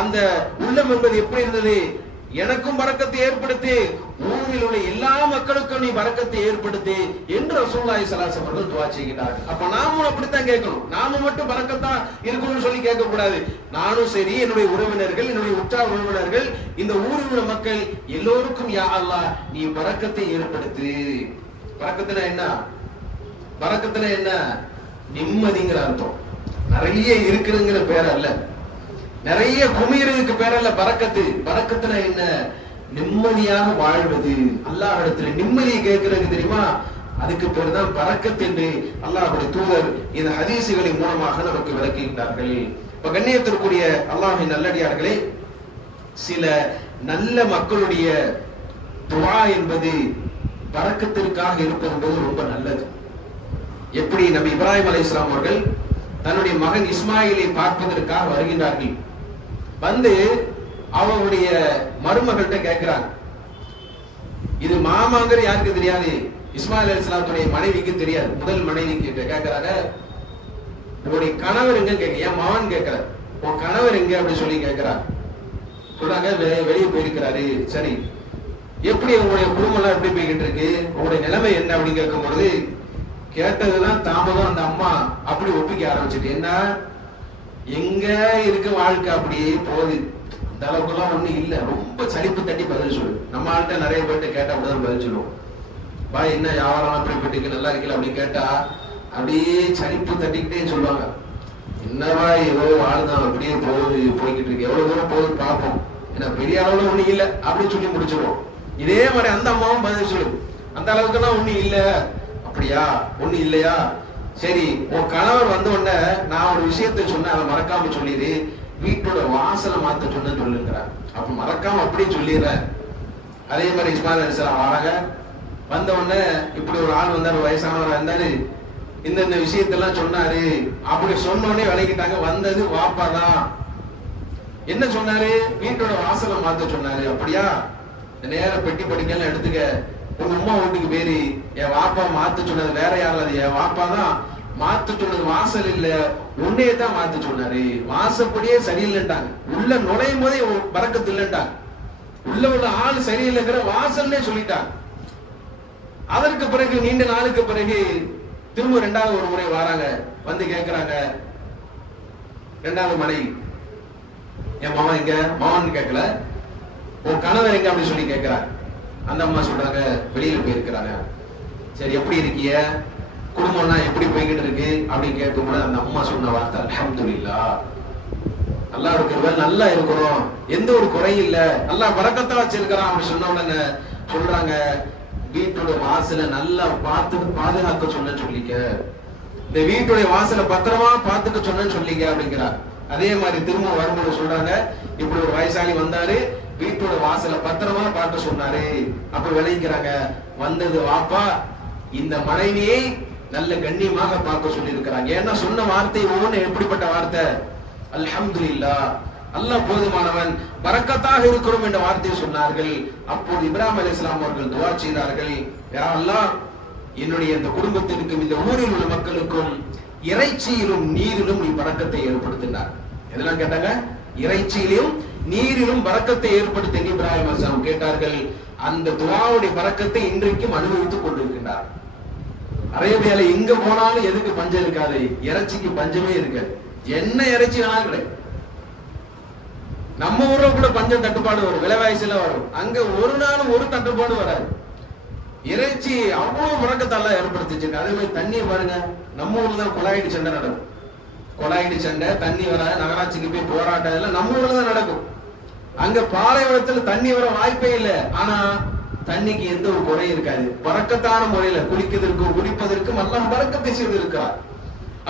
அந்த உள்ளம் என்பது எப்படி இருந்தது, எனக்கும் பரக்கத்தை ஏற்படுத்தி, ஊரில் உள்ள எல்லா மக்களுக்கும் நீ பரக்கத்தை ஏற்படுத்தி என்று ரசூலுல்லாஹி ஸல்லல்லாஹு அலைஹி வஸல்லம் அவர்கள் துஆ செய்கிறார்கள். அப்ப நாமும் அப்படித்தான் கேட்கணும். நாம மட்டும் பரக்கத்தா இருக்கணும்னு சொல்லி கேட்க கூடாது. நானும் சரி, என்னுடைய உறவினர்கள், என்னுடைய உற்றார் உறவினர்கள், இந்த ஊரில் உள்ள மக்கள் எல்லோருக்கும் யா அல்லாஹ் நீ பரக்கத்தை ஏற்படுத்து. பரக்கத்துனா என்ன? பரக்கத்துனா என்ன? நிம்மதிங்கிற அர்த்தம். நிறைய இருக்குங்கிற பேர் அல்ல, நிறைய குமிருக்கு பேர் அல்ல பரக்கத்து. பரக்கத்துனா என்ன? நிம்மதியாக வாழ்வது. அல்லாஹ்விடத்துல நிம்மதியை கேட்கிறது தெரியுமா, அதுக்கு பேர் தான் பரக்கத் என்று அல்லாஹ்வுடைய தூதர் இந்த ஹதீசுகளின் மூலமாக நமக்கு விளக்குகின்றார்கள். இப்ப கண்ணியத்திற்குரிய அல்லாஹ்வின் நல்லடியார்களே, சில நல்ல மக்களுடைய துஆ என்பது பரக்கத்திற்காக இருப்பது என்பது ரொம்ப நல்லது. எப்படி நபி இப்ராஹிம் அலைஹிஸ்ஸலாம் அவர்கள் தன்னுடைய மகன் இஸ்மாயிலை பார்ப்பதற்காக வருகின்றார்கள். வந்து அவருடைய மருமகள்கிட்ட கேட்கிறாங்க, இது மாமாங்கிற யாருக்கு தெரியாது, இஸ்மாயில் அலைஹிஸ்ஸலாத்துடைய மனைவிக்கு தெரியாது. முதல் மனைவிக்கு கேட்கிறாங்க, உங்களுடைய கணவர் எங்க கேட்க, என் மகன் கேட்கிற, உன் கணவர் எங்க அப்படி சொல்லி கேட்கிறார். சொல்றாங்க, வெளியே போயிருக்கிறாரு. சரி, எப்படி உங்களுடைய குடும்பம் எல்லாம் எப்படி போய்கிட்டு இருக்கு, உங்களுடைய நிலைமை என்ன அப்படின்னு கேட்கும் பொழுது, கேட்டதுதான் தாமதம். அந்த அம்மா அப்படி ஒப்பிக்க ஆரம்பிச்சுட்டு, என்ன எங்க இருக்க வாழ்க்கை அப்படியே போகுது, அந்த அளவுக்கு எல்லாம் ஒண்ணும் இல்ல, ரொம்ப சலிப்பு தட்டி பதில் சொல்லு. நம்ம ஆள்கிட்ட நிறைய பேர்ட்ட கேட்டா அப்படிதான் பதில் சொல்லுவோம். பா என்ன வியாபாரம் அப்படி போயிட்டு நல்லா இருக்கல அப்படின்னு கேட்டா அப்படியே சலிப்பு தட்டிக்கிட்டே சொல்லுவாங்க. என்னவா ஏதோ வாழ்தான் அப்படியே போய்கிட்டு இருக்கு, எவ்வளவு தூரம் போகுது பார்ப்போம், ஏன்னா பெரிய அளவுல ஒண்ணு இல்ல அப்படின்னு சொல்லி முடிச்சிருவோம். இதே மாதிரி அந்த அம்மாவும் பதில் சொல்லு, அந்த அளவுக்கு எல்லாம் ஒண்ணு இல்ல. அப்படியா, ஒண்ணு இல்லையா, சரி, உன் கணவர் வந்த உடனே நான் ஒரு விஷயத்தை சொன்னேன், அதை மறக்காம சொல்லிடு, வீட்டோட வாசலை மாத்த சொன்ன சொல்லுங்கிறார். அப்ப மறக்காம அப்படியே சொல்லிடுறேன். அதே மாதிரி இஸ்மாயில் அலைஹிஸ்ஸலாம் வராங்க. வந்த உடனே இப்படி ஒரு ஆள் வந்தாரு, வயசானவரா இருந்தாரு, இந்த விஷயத்தெல்லாம் சொன்னாரு. அப்படி சொன்ன உடனே விளக்கிட்டாங்க, வந்தது வாப்பா தான். என்ன சொன்னாரு, வீட்டோட வாசலை மாத்த சொன்னாரு. அப்படியா, நேர பெட்டி படிக்கலாம் எடுத்துக்க, உங்க அம்மா வீட்டுக்கு பேரு, என் வாப்பா மாத்த சொன்னது வேற யாரும், அது என் வாப்பா தான் மாத்த சொன்னது. வாசல் இல்ல, உன்னையே தான் மாத்த சொன்னாரு. வாசப்படியே சரியில்லைட்டாங்க, உள்ள நுழையும் போதே பரக்கத்து இல்லைட்டாங்க, உள்ள ஆள் சரியில்லைங்கிற வாசல்லே சொல்லிட்டாங்க. அதற்கு பிறகு நீண்ட நாளுக்கு பிறகு திரும்ப இரண்டாவது ஒரு முறை வராங்க. வந்து கேட்கிறாங்க, இரண்டாவது மனைவி, என் மாமா எங்க, மாமன் கேட்கல, உன் கணவர் எங்க அப்படி சொல்லி கேட்கிறாங்க. அந்த அம்மா சொல்றாங்க வெளியில போயிருக்கிறாங்க. சரி எப்படி இருக்கீங்க, குடும்பம்னா எப்படி போய்கிட்டு இருக்கு அப்படின்னு கேட்கும்போது அந்த அம்மா சொன்ன வார்த்தை அல்ஹம்துலில்லாஹ், நல்லா இருக்கிறவங்க நல்லா இருக்கிறோம், எந்த ஒரு குறையும் இல்ல, நல்லா பரக்கத்தா வச்சிருக்கிறான் அப்படி சொன்ன உடனே சொல்றாங்க வீட்டோட வாசலை நல்லா பாதுகாக்க சொன்னு சொல்லிக்க, இந்த வீட்டுடைய வாசலை பத்திரமா பார்த்துக்க சொன்னு சொல்லிக்க அப்படிங்கிறார். அதே மாதிரி திரும்ப வரும்போது சொல்றாங்க இப்படி ஒரு வயசாளி வந்தாரு, வீட்டோட வாசலை பத்திரமா பார்க்க சொன்னாரு. அப்ப விளைக்கிறாங்க வந்தது வாப்பா இந்த மனைவியை நல்ல கண்ணியமாக பார்க்க சொல்லி இருக்கிறாங்க. ஏன்னா சொன்ன வார்த்தை ஒவ்வொன்று எப்படிப்பட்ட வார்த்தை, அல்ஹம்துலில்லாஹ் அல்லாஹ் போதுமானவன், பரக்கத்தாக இருக்கிறோம் என்ற வார்த்தையை சொன்னார்கள். அப்போது இப்ராஹிம் அலைஹிஸ்ஸலாம் அவர்கள் துஆ செய்தார்கள், யா அல்லாஹ் என்னுடைய இந்த குடும்பத்திற்கும் இந்த ஊரில் உள்ள மக்களுக்கும் இறைச்சியிலும் நீரிலும் நீ பரக்கத்தை ஏற்படுத்தினார். எதெல்லாம் கேட்டாங்க, இறைச்சியிலும் நீரிலும் பரக்கத்தை ஏற்படுத்தி இப்ராஹிம் அலைஹிஸ்ஸலாம் கேட்டார்கள். அந்த துஆவுடைய பரக்கத்தை இன்றைக்கும் அனுபவித்துக் கொண்டிருக்கிறார். அரேபியால எங்க போனாலும் எதுக்கு பஞ்சம் இருக்காது, இறைச்சிக்கு பஞ்சமே இருக்காது, என்ன இறைச்சி வேணாலும் கிடையாது. நம்ம ஊர்ல கூட பஞ்சம் தட்டுப்பாடு வரும், விலைவாசியில வரும், அங்க ஒரு நாளும் ஒரு தட்டுப்பாடு வராது. இறைச்சி அவ்வளவு முழக்கத்தால ஏற்படுத்திச்சு. அதே மாதிரி தண்ணியை பாருங்க, நம்ம ஊர்ல தான் குழாயடி சண்டை நடக்கும், குழாயடி சண்டை, தண்ணி வர நகராட்சிக்கு போய் போராட்டம் எல்லாம் நம்ம ஊர்ல தான் நடக்கும். அங்க பாலைவனத்துல தண்ணி வர வாய்ப்பே இல்லை, ஆனா தண்ணிக்கு எந்த ஒரு குறையும் இருக்காது. பரக்கத்தான முறையில குளிப்பதற்கும் குடிப்பதற்கும் அல்லாஹ் பரக்கத்தை செய்திருக்கிறார்.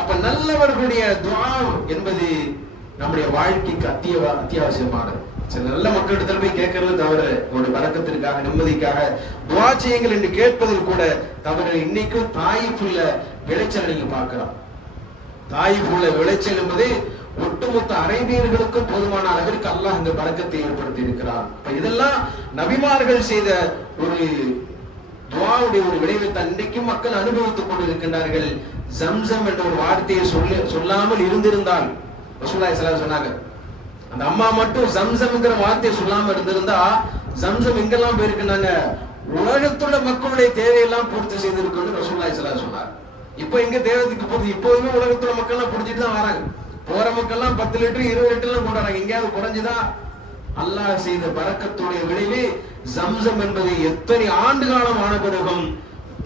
அப்ப நல்லவர்களுடைய துஆ என்பது நம்முடைய வாழ்க்கைக்கு அத்தியாவசியமானது. சில நல்ல மக்களிடத்தில் போய் கேட்கறது தவறு, உங்களுடைய பரக்கத்திற்காக நிம்மதிக்காக துஆ செய்யுங்கள் என்று கேட்பதில் கூட தவறு. இன்னைக்கும் தாயிஃபுள்ள விளைச்சல் நீங்க பார்க்கலாம். தாயிஃபுள்ள விளைச்சல் என்பது ஒட்டுமொத்த அரேபியர்களுக்கும் போதுமான அளவிற்கு அல்லாஹ் இந்த பரக்கத்தை ஏற்படுத்தி இருக்கிறார். இதெல்லாம் நபிமார்கள் செய்த ஒரு துஆவுடைய ஒரு விளைவை இன்றைக்கும் மக்கள் அனுபவித்துக் கொண்டிருக்கின்றார்கள். ஜம்சம் என்ற ஒரு வார்த்தையை சொல்லாமல் இருந்திருந்தால், ரசூலுல்லாஹி ஸல்லல்லாஹு அலைஹி சொன்னாங்க, அந்த அம்மா மட்டும் ஜம்சம்ங்கிற வார்த்தையை சொல்லாம இருந்திருந்தா ஜம்சம் எங்கெல்லாம் போயிருக்கிறாங்க, உலகத்துள்ள மக்களுடைய தேவையெல்லாம் பூர்த்தி செய்திருக்குன்னு ரசூலுல்லாஹி ஸல்லல்லாஹு அலைஹி சொன்னார். இப்போ எங்க தேவைக்கு போகுது, இப்போதுமே உலகத்துள்ள மக்கள் எல்லாம் பிடிச்சிட்டு தான் வராங்க. போற மக்கள் எல்லாம் 10 லிட்டர் 20 லிட்டர்லாம் கொண்டாடுறாங்க, எங்கேயாவது குறைஞ்சுதான். அல்லாஹ் செய்த பரக்கத்துடைய விளைவு ஜம்சம் என்பது எத்தனை ஆண்டு காலம் ஆன பிறகும்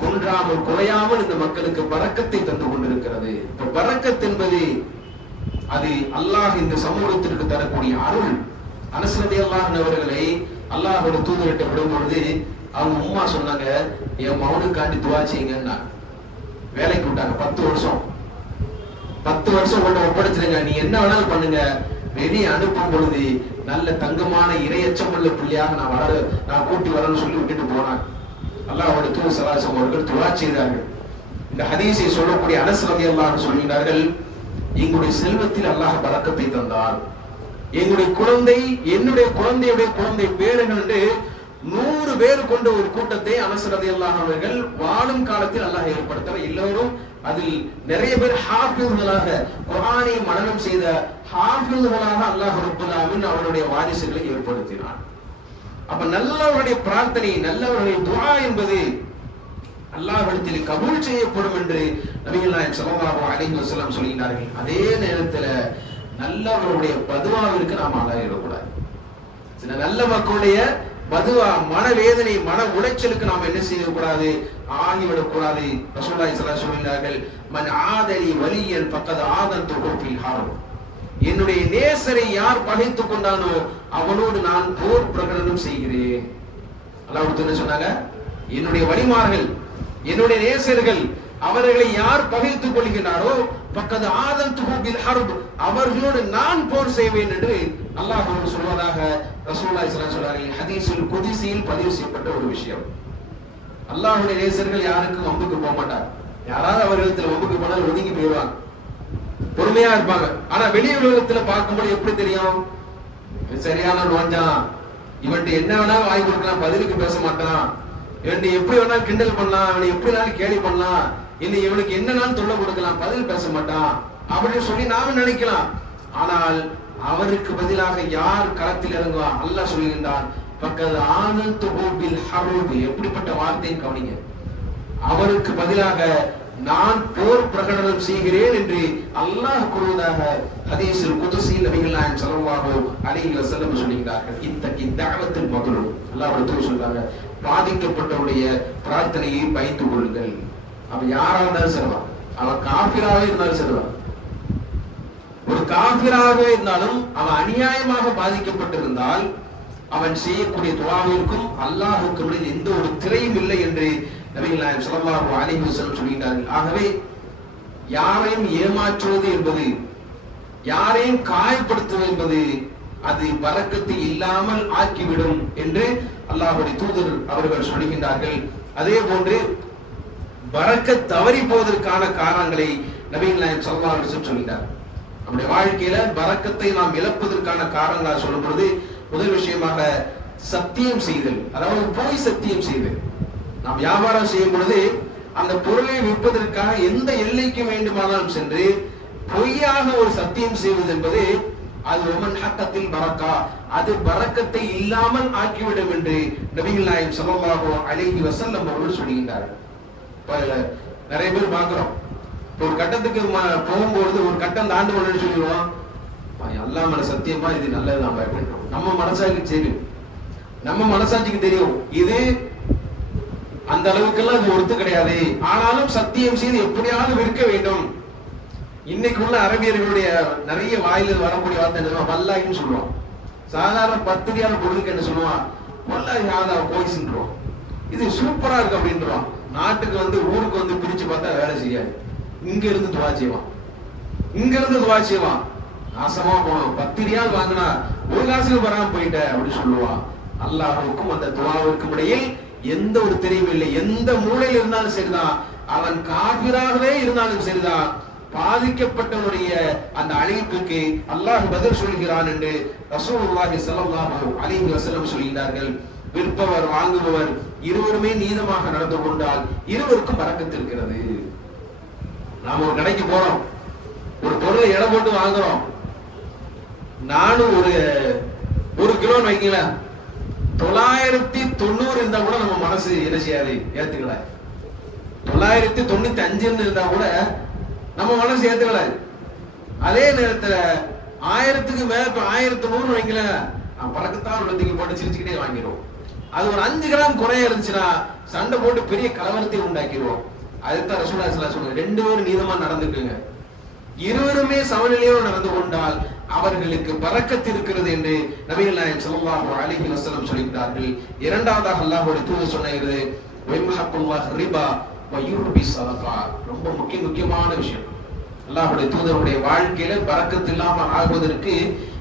குன்றாமல் குறையாமல் இந்த மக்களுக்கு பரக்கத்தை தந்து கொண்டிருக்கிறது. இப்ப பரக்கத் என்பது அது அல்லாஹ் இந்த சமூகத்திற்கு தரக்கூடிய அருள். அனஸ் ரலியல்லாஹு அன்ஹு அவர்களை அல்லாஹ்வோட தூதர்கிட்ட விடும் பொழுது அவங்க உம்மா சொன்னாங்க, என் மகனுக்காண்டி துஆ செய்யுங்கன்னா. வேலைக்கு விட்டாங்க 10 வருஷம் கொண்டு ஒப்படைச்சிருங்க, நீ என்ன வேணாலும் பண்ணுங்க, வெளியே அனுப்பும் பொழுது நல்ல தங்கமான இரையச்சம் உள்ள பிள்ளையாக நான் கூட்டி வரணும்னு சொல்லி விட்டுட்டு போனாங்க. அல்லாஹ்வோட தூதர் ஸல்லல்லாஹு அலைஹி அவர்கள் துஆ செய்தார்கள். இந்த ஹதீஸை சொல்லக்கூடிய அனஸ் ரலியல்லாஹு அன்ஹு சொல்கிறார்கள், எங்களுடைய செல்வத்தில் அல்லாஹ் பரக்கத்தை தந்தார், எங்களுடைய குழந்தை என்னுடைய குழந்தையுடைய குழந்தை பேர்கள் என்று 100 பேர் கொண்ட ஒரு கூட்டத்தை அனஸ் ரலியல்லாஹு அவர்கள் வாழும் காலத்தில் அல்லாஹ் ஏற்படுத்தார். எல்லோரும் அதில் நிறைய பேர் ஹாஃபிழ்களாக குர்ஆனை மனனம் செய்த ஹாஃபிழ்களாக அல்லாஹ் ரப்பல் ஆலமீன் அவருடைய வாரிசுகளை ஏற்படுத்தினார். அப்ப நல்லவருடைய பிரார்த்தனை, நல்லவருடைய துஆ என்பது அல்லாஹ்விடத்தில் கபூல் செய்யப்படும் என்று நபிகள் நாயகம் ஸல்லல்லாஹு அலைஹி வஸல்லம் சொல்கிறார்கள். அதே நேரத்தில் நல்லவருடைய பதுவாவிற்கு நாம் ஆளாயிடக்கூடாது. சில நல்ல மக்களுடைய பதுவா, மனவேதனை, மன உளைச்சலுக்கு நாம் என்ன செய்யக்கூடாது, ஆகிவிடக்கூடாது. ரசூலுல்லாஹி ஸல்லல்லாஹு அலைஹி வஸல்லம் சொல்கிறார்கள், மன் ஆதலி வலியன் ஃபக்கத் ஆதன்துஹு ஃபில் ஹர்ப். என்னுடைய நேசரை யார் பகைத்துக் கொண்டானோ அவனோடு நான் போர் பிரகடனம் செய்கிறேன். அல்லாஹ் சொன்னாங்க, என்னுடைய வலிமார்கள், என்னுடைய நேசர்கள், அவர்களை யார் பகைத்துக் கொள்கிறாரோ பக்கத்து ஆதன்துஹு பில் ஹர்ப், அவர்களோடு நான் போர் செய்வேன் என்று அல்லாஹ் சொல்வதாக ரசூலுல்லாஹி ஸல்லல்லாஹு அலைஹி வஸல்லம் ஹதீஸுல் குத்ஸியில் பதிவு செய்யப்பட்ட ஒரு விஷயம். அல்லாஹ்வுடைய நேசர்கள் யாருக்கும் வம்புக்கு போக மாட்டார். யாராவது அவர்களிடத்தில் வம்புக்கு போனால் ஒதுங்கி போயிடுவாங்க, பொறுமையா இருப்பாங்க. ஆனா வெளி உலகத்துல பார்க்கும்போது எப்படி தெரியும், சரியான நோஞ்சான், இவன்ட்டு என்ன வேணாலும் வாங்கி கொடுக்கலாம், பதிலுக்கு பேச மாட்டான், இவன்ட்டு எப்படி வேணாலும் கிண்டல் பண்ணலாம், அவனை எப்படி வேணாலும் கேலி பண்ணலாம், இல்லை இவனுக்கு என்னன்னாலும் தொல்லை கொடுக்கலாம், பதில் பேச மாட்டான் அப்படின்னு சொல்லி நாம நினைக்கலாம். ஆனால் அவருக்கு பதிலாக யார் களத்தில் இறங்குவா, அல்லாஹ் சொல்கின்றான், பக்கத்து ஆனந்துஹு பில் ஹர்ப். எப்படிப்பட்ட வார்த்தையை கவனிங்க. அவருக்கு பதிலாக நான் போர் பிரகடனம் செய்கிறேன் என்று அல்லாஹ் கூறுவதாக ஹதீஸில் குதுஸி நபிகள் நாயகம் ஸல்லல்லாஹு அலைஹி வஸல்லம் சொல்கிறார்கள். இத்தஅவத்தில் மதுலும் அல்லாஹ் ரசூல் சொல்றாங்க, பாதிக்கப்பட்டவருடைய பிரார்த்தனையை பயந்து கொள்ளுங்கள். அவன் யாரா இருந்தாலும் சரிதான், அவன் காஃபிராவே இருந்தாலும் சரிதான், ஒரு காஃபிராக இருந்தாலும் அவன் அநியாயமாக பாதிக்கப்பட்டிருந்தால் அவன் செய்யக்கூடிய துஆவிற்கும் அல்லாஹ்வுக்கும் எந்த ஒரு திரையும் இல்லை என்று நபிகள் நாயகம் ஸல்லல்லாஹு அலைஹி வஸல்லம் சொல்கிறார்கள். ஆகவே யாரையும் ஏமாற்றுவது என்பது, யாரையும் காயப்படுத்துவது என்பது அது பரக்கத்தை இல்லாமல் ஆக்கிவிடும் என்று அல்லாஹ்வுடைய தூதர் அவர்கள் சொல்கின்றார்கள். அதே போன்று பரக்கத் தவறி போவதற்கான காரணங்களை நபிகள் நாயகம் ஸல்லல்லாஹு அலைஹி வஸல்லம் சொல்கிறார். நம்முடைய வாழ்க்கையில பரக்கத்தை நாம் இழப்பதற்கான காரணங்களை சொல்லும் பொழுது முதல் விஷயமாக சத்தியம் செய்தல், அதாவது போய் சத்தியம் செய்தல். நாம் வியாபாரம் செய்யும் பொழுது அந்த பொருளை விற்பதற்காக எந்த எல்லைக்கு வேண்டுமானாலும் சென்று பொய்யாக ஒரு சத்தியம் செய்வது என்பது அது ஒமன் ஹக்கத்தில் பரக்கா, அது பரக்கத்தை இல்லாமல் ஆக்கிவிடும் என்று நபிகள் நாயகம் ஸல்லல்லாஹு அலைஹி வஸல்லம் அவர்கள் சொல்கின்றார்கள். நிறைய பேர் பார்க்கிறோம், ஒரு கட்டத்துக்கு போகும்போது ஒரு கட்டம் தாண்டு கொண்டு சொல்லிடுவோம், அல்லாஹ் மேல சத்தியமா இது நல்லதுதான் பயப்படுறோம். நம்ம மனசாட்சிக்கு தெரியும், நம்ம மனசாட்சிக்கு தெரியும் இது அந்த அளவுக்கெல்லாம் இது ஒருத்து கிடையாது, ஆனாலும் சத்தியம் செய்து எப்படியாவது விற்க வேண்டும். இன்னைக்கு உள்ள அரபியர்களுடைய நிறைய வாயிலில் வரக்கூடிய வார்த்தை என்ன, வல்லாயின்னு சொல்லுவான். சாதாரண 10 ரியால் பொருளுக்கு என்ன சொல்லுவான், வல்லாஹி ஹாதா கோய்ஸ்ன்றோம், இது சூப்பரா இருக்கு அப்படின்றோம். நாட்டுக்கு வந்து ஊருக்கு வந்து பிரிச்சு பார்த்தா வேலை செய்யாது, இங்க இருந்து துவா செய்வான், இங்க இருந்து துவா செய்வான், நாசமா போனோம், 10 ரியால் வாங்கினா ஒரு காசுக்கு வராம போயிட்ட அப்படி சொல்லுவான். அல்லாஹ்வுக்கும் அந்த துவாவிற்கும் இடையில் எந்த ஒரு தெரியும் இல்லை. எந்த மூலையில் இருந்தாலும் சரிதான், அவன் காபிராகவே இருந்தாலும் சரிதான், பாதிக்கப்பட்டவனுடைய அந்த அழைப்புக்கு அல்லாஹ் பதில் சொல்கிறான் என்று ரசூலுல்லாஹி ஸல்லல்லாஹு அலைஹி வஸல்லம் சொல்கிறார்கள். விற்பவர் வாங்குபவர் இருவருமே நீதமாக நடந்து கொண்டால் இருவருக்கும் பரக்கத்து இருக்கிறது. நாம ஒரு கடைக்கு போறோம், ஒரு பொருளை எடை போட்டு வாங்குறோம், நானும் ஒரு கிலோ வைக்கல 990 இருந்தா கூட நம்ம மனசு என்ன செய்யாது, ஏத்துக்கல. 995 இருந்தா கூட நம்ம மனசு ஏத்துக்கல. அதே நேரத்துல 1000க்கு மேல 1100 வைக்கல, பறக்கத்தான் உள்ளதுக்கு போட்டு சிரிச்சுக்கிட்டே வாங்கிடுவோம். அது ஒரு 5 கிராம் குறைய இருந்துச்சுன்னா சண்டை போட்டு பெரிய கலவரத்தை உண்டாக்கிடுவோம். அதுதான் ரசூலுல்லாஹி ஸல்லல்லாஹு அலைஹி வஸல்லம் 2 பேரும் நீதமா நடந்துக்குங்க, இருவருமே சமநிலையோடு நடந்து கொண்டால் அவர்களுக்கு பரக்கத்து இருக்கிறது என்று நபிகள் நாயகம் ஸல்லல்லாஹு அலைஹி வஸல்லம் சொல்கிறார்கள். இரண்டாவதாக அல்லாஹ்வுடைய தூதர் சொன்னது வயம்ஹக்குல்லாஹ் ரிபா வயுர்பி ஸதகா. ரொம்ப முக்கியமான விஷயம். அல்லாஹ்வுடைய தூதருடைய வாழ்க்கையில பரக்கத்து இல்லாமல் ஆகுவதற்கு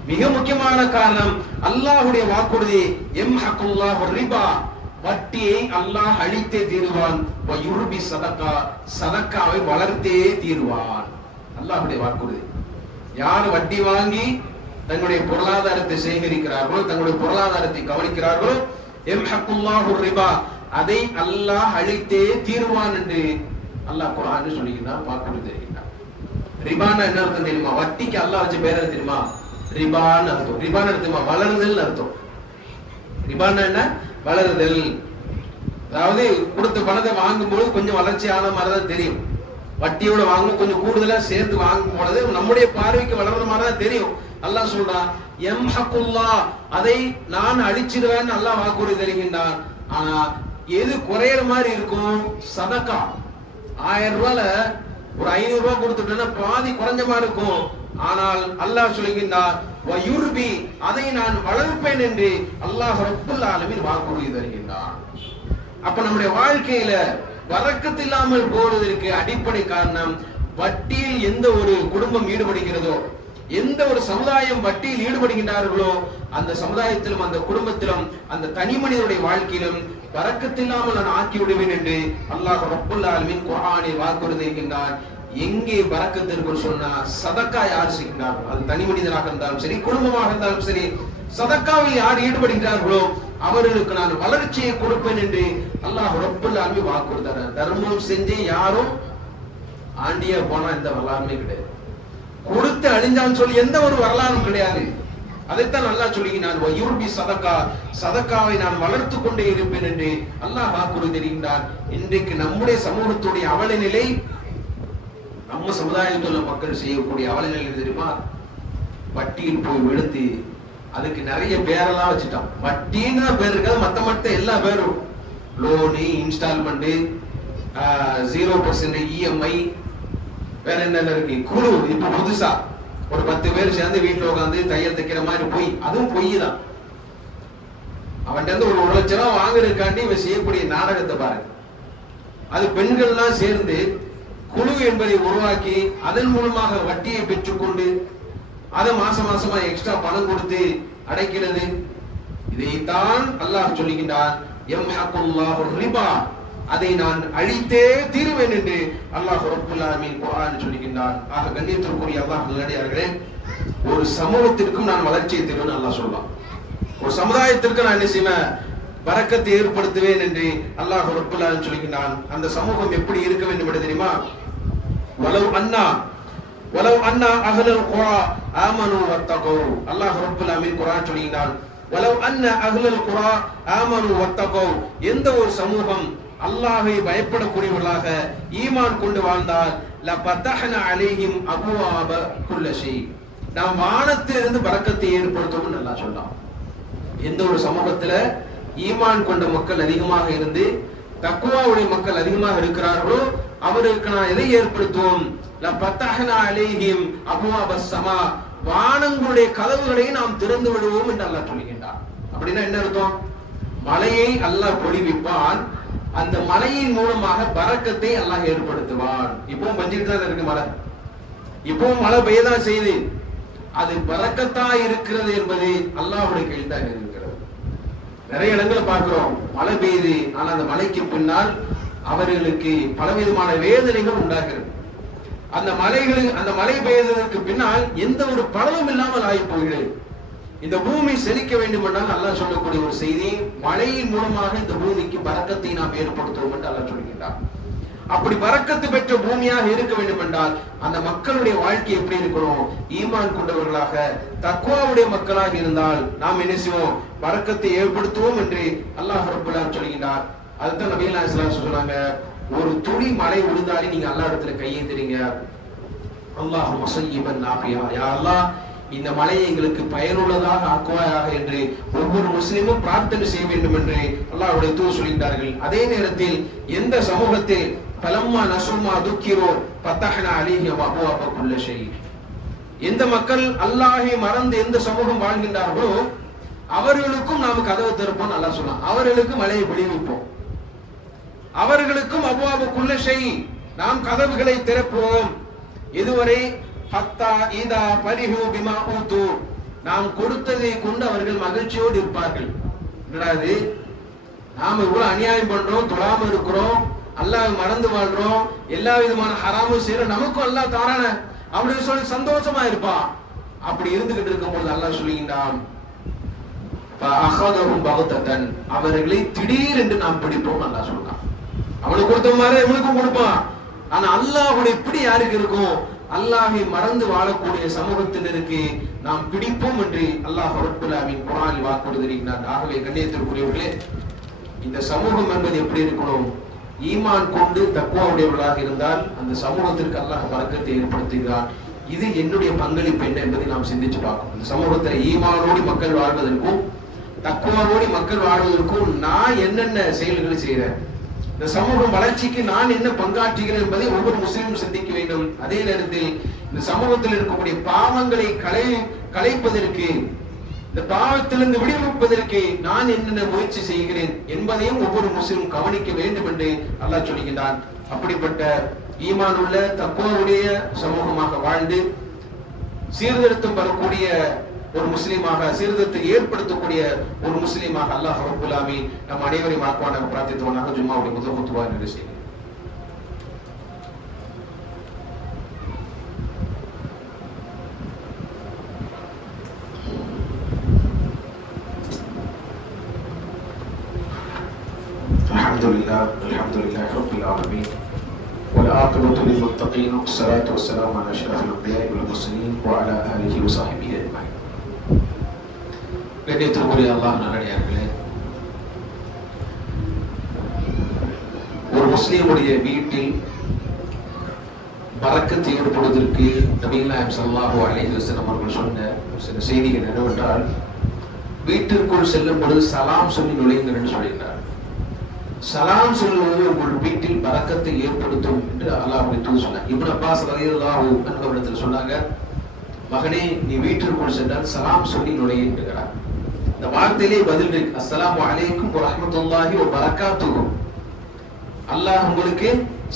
மிக முக்கியமான காரணம் அல்லாஹ்வுடைய வாக்குறுதி, யம்ஹக்குல்லாஹ் ரிபா, வட்டியை அல்லாஹ் அழித்தே தீருவான், வயுர்பி ஸதகா, ஸதகாவை வளர்த்தே தீருவான். அல்லாஹ்வுடைய வாக்குறுதி. யார் வட்டி வாங்கி தங்களுடைய பொருளாதாரத்தை சேகரிக்கிறார்களோ, தங்களுடைய பொருளாதாரத்தை கவனிக்கிறார்களோ, யம்ஹக்குல்லாஹு ரிபா, அதை அல்லாஹ் அழித்தே தீருவான் என்று அல்லாஹ் குர்ஆனில் சொல்கிறான், வாக்குறுதி தருகிறான். ரிபானா என்ன அர்த்தம் தெரியுமா? வட்டிக்கு அல்லாஹ் வச்ச பேர் என்ன தெரியுமா? ரிபான்னு அர்த்தம். ரிபான்னு அர்த்தமா? வளருதல் அர்த்தம். ரிபானா என்ன? வளருதல். அதாவது கொடுத்த பணத்தை வாங்கும்போது கொஞ்சம் வளர்ச்சியான மாதிரி தான் தெரியும். வட்டியோட வாங்கும் கொஞ்சம் கூடுதலா சேர்த்து வாங்கும் பொழுது நம்முடைய பார்வைக்கு வளர்ற மாதிரி தான் தெரியும். அல்லாஹ் சொல்றான், யம்ஹக்குல்லாஹ், அதை நான் அழிச்சிடுவேன் அல்லாஹ் வாக்குறுதி தருகின்றான். ஆனா எது குறையிற மாதிரி இருக்கும்? சதகா. 1000 ரூபாயில ஒரு 500 ரூபாய் கொடுத்துட்டேன்னா பாதி குறைஞ்ச மாதிரி இருக்கும். ஆனால் அல்லாஹ் சொல்கின்றான், வயுர்பி, அதை நான் வளர்ப்பேன் என்று அல்லாஹ் ரப்புல் ஆலமீன் வாக்குறுதி தருகின்றான். அப்ப நம்முடைய வாழ்க்கையில பரக்கத்து இல்லாமல் போவதற்கு அடிப்படை காரணம், வட்டியில் எந்த ஒரு குடும்பம் ஈடுபடுகிறதோ, எந்த ஒரு சமுதாயம் வட்டியில் ஈடுபடுகின்றார்களோ, அந்த சமுதாயத்திலும் அந்த குடும்பத்திலும் அந்த தனி மனிதனுடைய வாழ்க்கையிலும் பரக்கத்து இல்லாமல் நான் ஆக்கி விடுவேன் என்று அல்லாஹ் ரப்புல் ஆலமீன் குர்ஆனில் வாக்குறுதி தருகின்றான். எங்கே பரக்கத்து இருக்குன்னு சொன்னா, சதக்கா யார் செய்கிறார்கள், அது தனி மனிதனாக இருந்தாலும் சரி, குடும்பமாக இருந்தாலும் சரி, சதக்காவில் யார் ஈடுபடுகிறார்களோ அவர்களுக்கு நான் வளர்ச்சியை கொடுப்பேன் என்று அல்லாஹ் ரப்புல் ஆலமீன் வாக்குறுதி. தர்மம் செஞ்சு யாரும் ஆண்டியா போனா எந்த வரலாறுமே கிடையாது, கொடுத்து அழிஞ்சான்னு சொல்லி எந்த ஒரு வரலாறும் கிடையாது. அதைத்தான் அல்லாஹ் சொல்லுகிறான், வயுர்பி சதகா, சதகாவை நான் வளர்த்து கொண்டே இருப்பேன் என்று அல்லாஹ் வாக்குறுதி தருகின்றான். இன்றைக்கு நம்முடைய சமூகத்துடைய அவல நிலை நம்ம சமுதாயத்தில் உள்ள மக்கள் செய்யக்கூடிய அவலங்கள் தெரியுமா? வட்டியில் போய் விழுந்து அதுக்கு நிறைய பேரெல்லாம் வச்சுட்டான். வட்டின்னு தான் பேர் இருக்காது, மத்த எல்லா பேரும் லோனு, இன்ஸ்டால்மெண்ட், 0% EMI, வேற என்னென்ன இருக்கு, குழு. இப்ப புதுசா ஒரு 10 பேர் சேர்ந்து வீட்டுல உட்காந்து தையல் தைக்கிற மாதிரி போய், அதுவும் பொய் தான். அவன்கிட்ட இருந்து ஒரு 1 லட்சம் ரூபாய் வாங்குறதுக்காண்டி இவன் செய்யக்கூடிய நாடகத்தை பாருங்க. அது பெண்கள்லாம் சேர்ந்து குழு என்பதை உருவாக்கி அதன் மூலமாக வட்டியை பெற்றுக்கொண்டு அதை மாசமா எக்ஸ்ட்ரா பணம் கொடுத்து அடைக்கிறது. இதைத்தான் அல்லாஹ் சொல்லுகின்றான், யம்ஹகுல்லாஹு ரிபா, அதை நான் அழித்தே தீருவேன் என்று அல்லாஹ் ரப்பல் ஆலமீன் குர்ஆன் சொல்லுகின்றான். ஆக கண்ணியத்திற்குரிய அல்லாஹ் நல்லடியார்களே, ஒரு சமூகத்திற்கும் நான் வளர்ச்சியை தருவேன் அல்லாஹ் சொல்றான். ஒரு சமுதாயத்திற்கு நான் என்ன செய்வேன், பரக்கத்தை ஏற்படுத்துவேன் என்று அல்லாஹ் ரப்பல் ஆலமீன் சொல்லுகின்றான். அந்த சமூகம் எப்படி இருக்க வேண்டும் என்று தெரியுமா? வலவ் அன்னா அஹ்லல் குரா ஆமனு வத்தகூ. அல்லாஹ் ரப்பல் ஆலமீன் குர்ஆன் சொல்லுகின்றான், வலவ் அன்ன அஹ்லல் குரா ஆமனு வத்தகூ. எந்த ஒரு சமூகம் அல்லாஹ்வை பயப்படக்கூடியவர்களாக ஈமான் கொண்டு வாழ்ந்தால் லபதஹ்னா அலைஹிம் அபுவாப குல்ல ஷை, நாம் வானத்திலிருந்து பரக்கத்தை ஏற்படுத்துவோம் அல்லாஹ் சொல்றான். எந்த ஒரு சமூகத்துல ஈமான் கொண்ட மக்கள் அதிகமாக இருந்து தக்வாவுடைய மக்கள் அதிகமாக இருக்கிறார்களோ அவருக்கு நான் எதை ஏற்படுத்துவோம், லபதஹ்னா அலைஹிம் அபுவாபஸ் ஸமா, வானங்களுடைய கதவுகளை நாம் திறந்து விடுவோம் என்று அல்லாஹ் சொல்லுகின்றார். அப்படின்னா என்ன அர்த்தம்? மலையை அல்லாஹ் பொழிவிப்பான், அந்த மலையின் மூலமாக பரக்கத்தை அல்லாஹ் ஏற்படுத்துவான். இப்பவும் பஞ்சிட்டு தான் இருக்கு மழை, இப்பவும் மழை பெய்யதான் செய்து, அது பரக்கத்தா இருக்கிறது என்பது அல்லாஹ்வுடைய கையில் தான் இருக்கிறது. நிறைய இடங்களை பார்க்கிறோம், மழை பெய்யுது, ஆனால் அந்த மலைக்கு பின்னால் அவர்களுக்கு பலவிதமான வேதனைகள் உண்டாகிறது. அந்த மழை பெய்ததற்கு பின்னால் எந்த ஒரு பலனும் இல்லாமல் ஆகி போகிறது. இந்த பூமி செழிக்க வேண்டும் என்றால் அல்லாஹ் சொல்லக்கூடிய ஒரு செய்தி, மழையின் மூலமாக இந்த பூமிக்கு பரக்கத்தை நாம் ஏற்படுத்துவோம் என்று அல்லாஹ் சொல்கின்றார். அப்படி பரக்கத்து பெற்ற பூமியாக இருக்க வேண்டும் என்றால் அந்த மக்களுடைய வாழ்க்கை எப்படி இருக்கணும்? ஈமான் கொண்டவர்களாக தக்வாவுடைய மக்களாக இருந்தால் நாம் என்ன செய்வோம், பரக்கத்தை ஏற்படுத்துவோம் என்று அல்லாஹ் ரப்பல் ஆலமீன் சொல்கின்றார். அதுதான் நபி ஸல்லல்லாஹு அலைஹி வஸல்லம் சொன்னாங்க, ஒரு துளி மழை விழுந்தாலே நீங்க அல்லாஹ் இடத்துல கையேந்துறீங்க, அல்லாஹும்ம ஸய்யிபன் நாஃபியா, யா அல்லாஹ் இந்த மலையை எங்களுக்கு பயனுள்ளதாக ஆக்குவாயாக என்று ஒவ்வொரு முஸ்லிமும் பிரார்த்தனை செய்ய வேண்டும் என்று அல்லாஹ்வுடைய தூதர் சொல்கிறார்கள். அதே நேரத்தில் எந்த சமூகத்தில் பலம்மா நசுமா துக்கிரோ ஃபதஹ்னா அலைஹிம் அபுவாப குல்ல ஷை, எந்த மக்கள் அல்லாஹை மறந்து எந்த சமூகம் வாழ்கின்றார்களோ அவர்களுக்கும் நாம் கதவு திறப்போம் அல்லாஹ் சொன்னான். அவர்களுக்கு மலையை விடுவிப்போம், அவர்களுக்கும் அபுவாப குல்ல ஷை, நாம் கதவுகளை திறப்போம். இதுவரை ஹத்தா இதா பரிஹு பிமா ஊது, நாம் கொடுத்ததை கொண்டு அவர்கள் மகிழ்ச்சியோடு இருப்பார்கள். என்னடாது, நாம இவ்வளவு அநியாயம் பண்றோம், தொழாம இருக்கிறோம், அல்லாஹ் மறந்து வாழ்றோம், எல்லா விதமான ஹராமும் செய்யறோம், நமக்கும் அல்லாஹ் தாரான அப்படின்னு சொல்லி சந்தோஷமா இருப்பான். அப்படி இருந்துகிட்டு இருக்கும்போது அல்லாஹ் சொல்லுகின்றான், அவர்களை திடீர் என்று நாம் பிடிப்போம் அல்லாஹ் சொல்றான். அவனுக்கு கொடுத்த மாதிரி இவனுக்கும் கொடுப்பான். ஆனா அல்லாஹ்வுடைய பிடி யாருக்கு இருக்கும்? அல்லாஹை மறந்து வாழக்கூடிய சமூகத்தினருக்கு நாம் பிடிப்போம் என்று அல்லாஹ் ரப்பல் ஆலமீன் குர்ஆனில் வாக்குறுதியிருக்கிறார். ஆகவே கண்ணியத்திற்குரியவர்களே, இந்த சமூகம் என்பது எப்படி இருக்கணும்? ஈமான் கொண்டு தக்வாவுடையவர்களாக இருந்தால் அந்த சமூகத்திற்கு அல்லாஹ் பரக்கத்தை ஏற்படுத்துகிறான். இது என்னுடைய பங்களிப்பு என்ன என்பதை நாம் சிந்திச்சு பார்க்கணும். இந்த சமூகத்தில் ஈமானோடு மக்கள் வாழ்வதற்கும் தக்வாவோடு மக்கள் வாழ்வதற்கும் நான் என்னென்ன செயல்களை செய்கிறேன், இந்த சமூகம் வளர்ச்சிக்கு நான் என்ன பங்காற்றுகிறேன் என்பதை ஒவ்வொரு முஸ்லீமும் சிந்திக்க வேண்டும். அதே நேரத்தில் இந்த சமூகத்தில் இருக்கக்கூடிய பாவங்களை களைப்பதற்கு, இந்த பாவத்திலிருந்து விடுவிப்பதற்கு நான் என்னென்ன முயற்சி செய்கிறேன் என்பதையும் ஒவ்வொரு முஸ்லீமும் கவனிக்க வேண்டும் என்று அல்லாஹ் சொல்கிறான். அப்படிப்பட்ட ஈமான் உள்ள தக்வாவுடைய சமூகமாக வாழ்ந்து சீர்திருத்தம் வரக்கூடிய ஒரு முஸ்லீமாக, சீர்திருத்தத்தை ஏற்படுத்தக்கூடிய ஒரு முஸ்லீமாக அல்லாஹ் ரப்பல் ஆலமீன் நம் அனைவரையும் ஆக்குவானாக பிரார்த்தித்தவனாக ஜும்மாவுடைய முதல் குத்துபா நிறைவு செய்கிறேன். அல்ஹம்துலில்லாஹ் ரப்பில் ஆலமீன் والعاقبة للمتقين والصلاة والسلام على أشرف الأنبياء والمرسلين وعلى آله وصحبه أجمعين. கண்ணியத்திற்குரிய அல்லாஹ் நல்லடியார்களே, ஒரு முஸ்லிமுடைய வீட்டில் பரக்கத்தை ஏற்படுவதற்கு நபிகள் நாயகம் ஸல்லல்லாஹு அலைஹி வஸல்லம் அவர்கள் சொன்ன சில செய்திகள் என்னவென்றால், வீட்டிற்குள் செல்லும் பொழுது சலாம் சொல்லி நுழையுங்கள் என்று சொல்லியிருந்தார். சலாம் சொல்லுவது உங்கள் வீட்டில் பரக்கத்தை ஏற்படுத்தும் என்று அல்லாஹ்வுடைய தூதர் சொன்னார். இப்னு அப்பாஸ் ரலியல்லாஹு அன்ஹு அவர்கள் சொன்னாங்க, மகனே நீ வீட்டிற்குள் சென்றால் சலாம் சொல்லி நுழையுகிறார். இந்த வார்த்தையிலே பதில் இருக்கு, அஸ்ஸலாமு அலைக்கும் வரஹ்மத்துல்லாஹி வ பரக்காத்துஹு. அல்லாஹ் உங்களுக்கு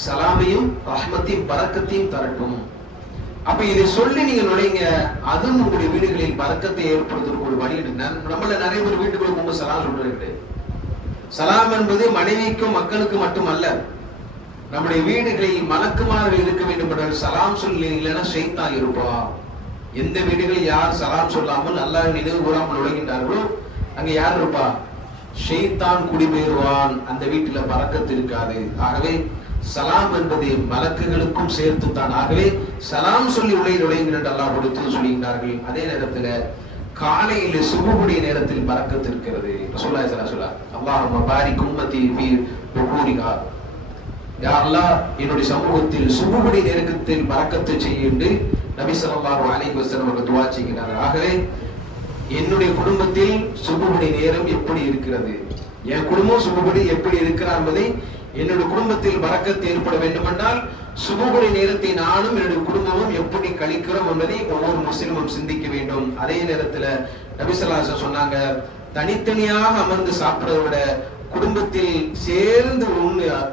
சலாமையும் ரஹ்மத்தையும் பரக்கத்தையும் தரட்டும். அப்ப இதை சொல்லி நீங்க நுழைங்க, அதுவும் உங்களுடைய வீடுகளில் பரக்கத்தை ஏற்படுத்துவதற்கு ஒரு வழி இருக்கு. நம்மள நிறைய பேர் வீட்டுக்குள்ள போகும்போது சலாம் சொல்றது. சலாம் என்பது மனைவிக்கும் மக்களுக்கு மட்டுமல்ல, நம்முடைய வீடுகளில் மலக்குமார்கள் இருக்க வேண்டும் என்றால் சலாம் சொல்லி இல்லைன்னா ஷைத்தான் இருப்பான். எந்த வீடுகளில் யார் சலாம் சொல்லாமல் அல்லாஹ் நினைவு கூறாமல் நுழைகின்றார்களோ அங்க யார் இருப்பா? ஷைத்தான் குடிபெயர்வான். அந்த வீட்டில பரக்கத்து இருக்காது. ஆகவே சலாம் என்பது மலக்குகளுக்கும் சேர்த்து தான். ஆகவே சலாம் சொல்லி நுழையுங்கள் என்று அல்லாஹ் கொடுத்து சொல்லுகிறார்கள். அதே நேரத்துல காலையில் சுபுடைய நேரத்தில் பரக்கத்து இருக்கிறது. ரசூலுல்லாஹி ஸல்லல்லாஹு அலைஹி வஸல்லம் அல்லாஹும்ம பாரிக் உம்மதி ஃபீ புகூரிஹா, யா அல்லாஹ் என்னுடைய சமூகத்தில் சுபுடைய நேரத்தில் பரக்கத்து செய்ய என்று நபி ஸல்லல்லாஹு அலைஹி வஸல்லம் அவர்கள் துஆ செய்கிறார்கள். ஆகவே என்னுடைய குடும்பத்தில் சுபுடைய நேரம் எப்படி இருக்கிறது, என் குடும்பம் சுபுபடி எப்படி இருக்கிறார் என்பதை, என்னுடைய குடும்பத்தில் பரக்கத்து ஏற்பட வேண்டும் என்றால் சுபுடைய நேரத்தை நானும் என்னுடைய குடும்பமும் எப்படி கழிக்கிறோம் என்பதை ஒவ்வொரு முஸ்லிமும் சிந்திக்க வேண்டும். அதே நேரத்துல நபி ஸல்லல்லாஹு அலைஹி வஸல்லம் சொன்னாங்க, தனித்தனியாக அமர்ந்து சாப்பிடுவதை விட குடும்பத்தில்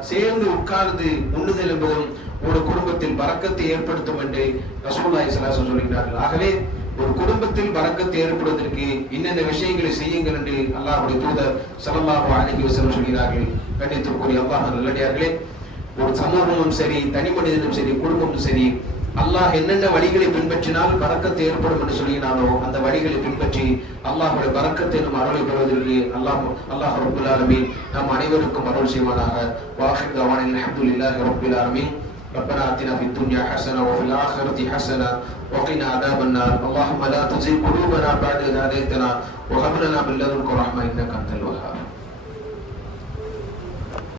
சேர்ந்து உட்கார்ந்து உண்ணுதல் என்பதும் ஒரு குடும்பத்தில் பரக்கத்தை ஏற்படுத்தும் என்று ரசூலுல்லாஹி ஸல்லல்லாஹு அலைஹி வஸல்லம் சொல்கிறார்கள். ஆகவே ஒரு குடும்பத்தில் பரக்கத்தை ஏற்படுவதற்கு என்னென்ன விஷயங்களை செய்யுங்கள் என்று அல்லாஹ்வுடைய தூதர் ஸல்லல்லாஹு அலைஹி வஸல்லம் சொல்கிறார்கள். கண்ணியத்திற்குரிய அல்லாஹ் நல்லடியார்களே, ஒரு சமூகமும் சரி, தனி மனிதனும் சரி, குடும்பமும் சரி, அல்லாஹ் என்னென்ன வழிகளை பின்பற்றினால் பரக்கத்து ஏற்படும் என்று சொல்லினாலோ அந்த வழிகளை பின்பற்றி அல்லாஹ்வுடைய பரக்கத்தை நம் அருளை பெறுவதற்கு அல்லாஹ் ரப்பல் ஆலமீன் நம் அனைவருக்கும் அருள் செய்வானாக. வாஹிர் தவானில் அல்ஹம்துலில்லாஹி ரப்பில் ஆலமீன். ربنا آتنا في الدنيا حسنة وفي الآخرة حسنة وقنا عذاب النار. اللهم لا تزغ قلوبنا بعد إذ هديتنا وهب لنا من لدنك رحمة إنك أنت الوهاب.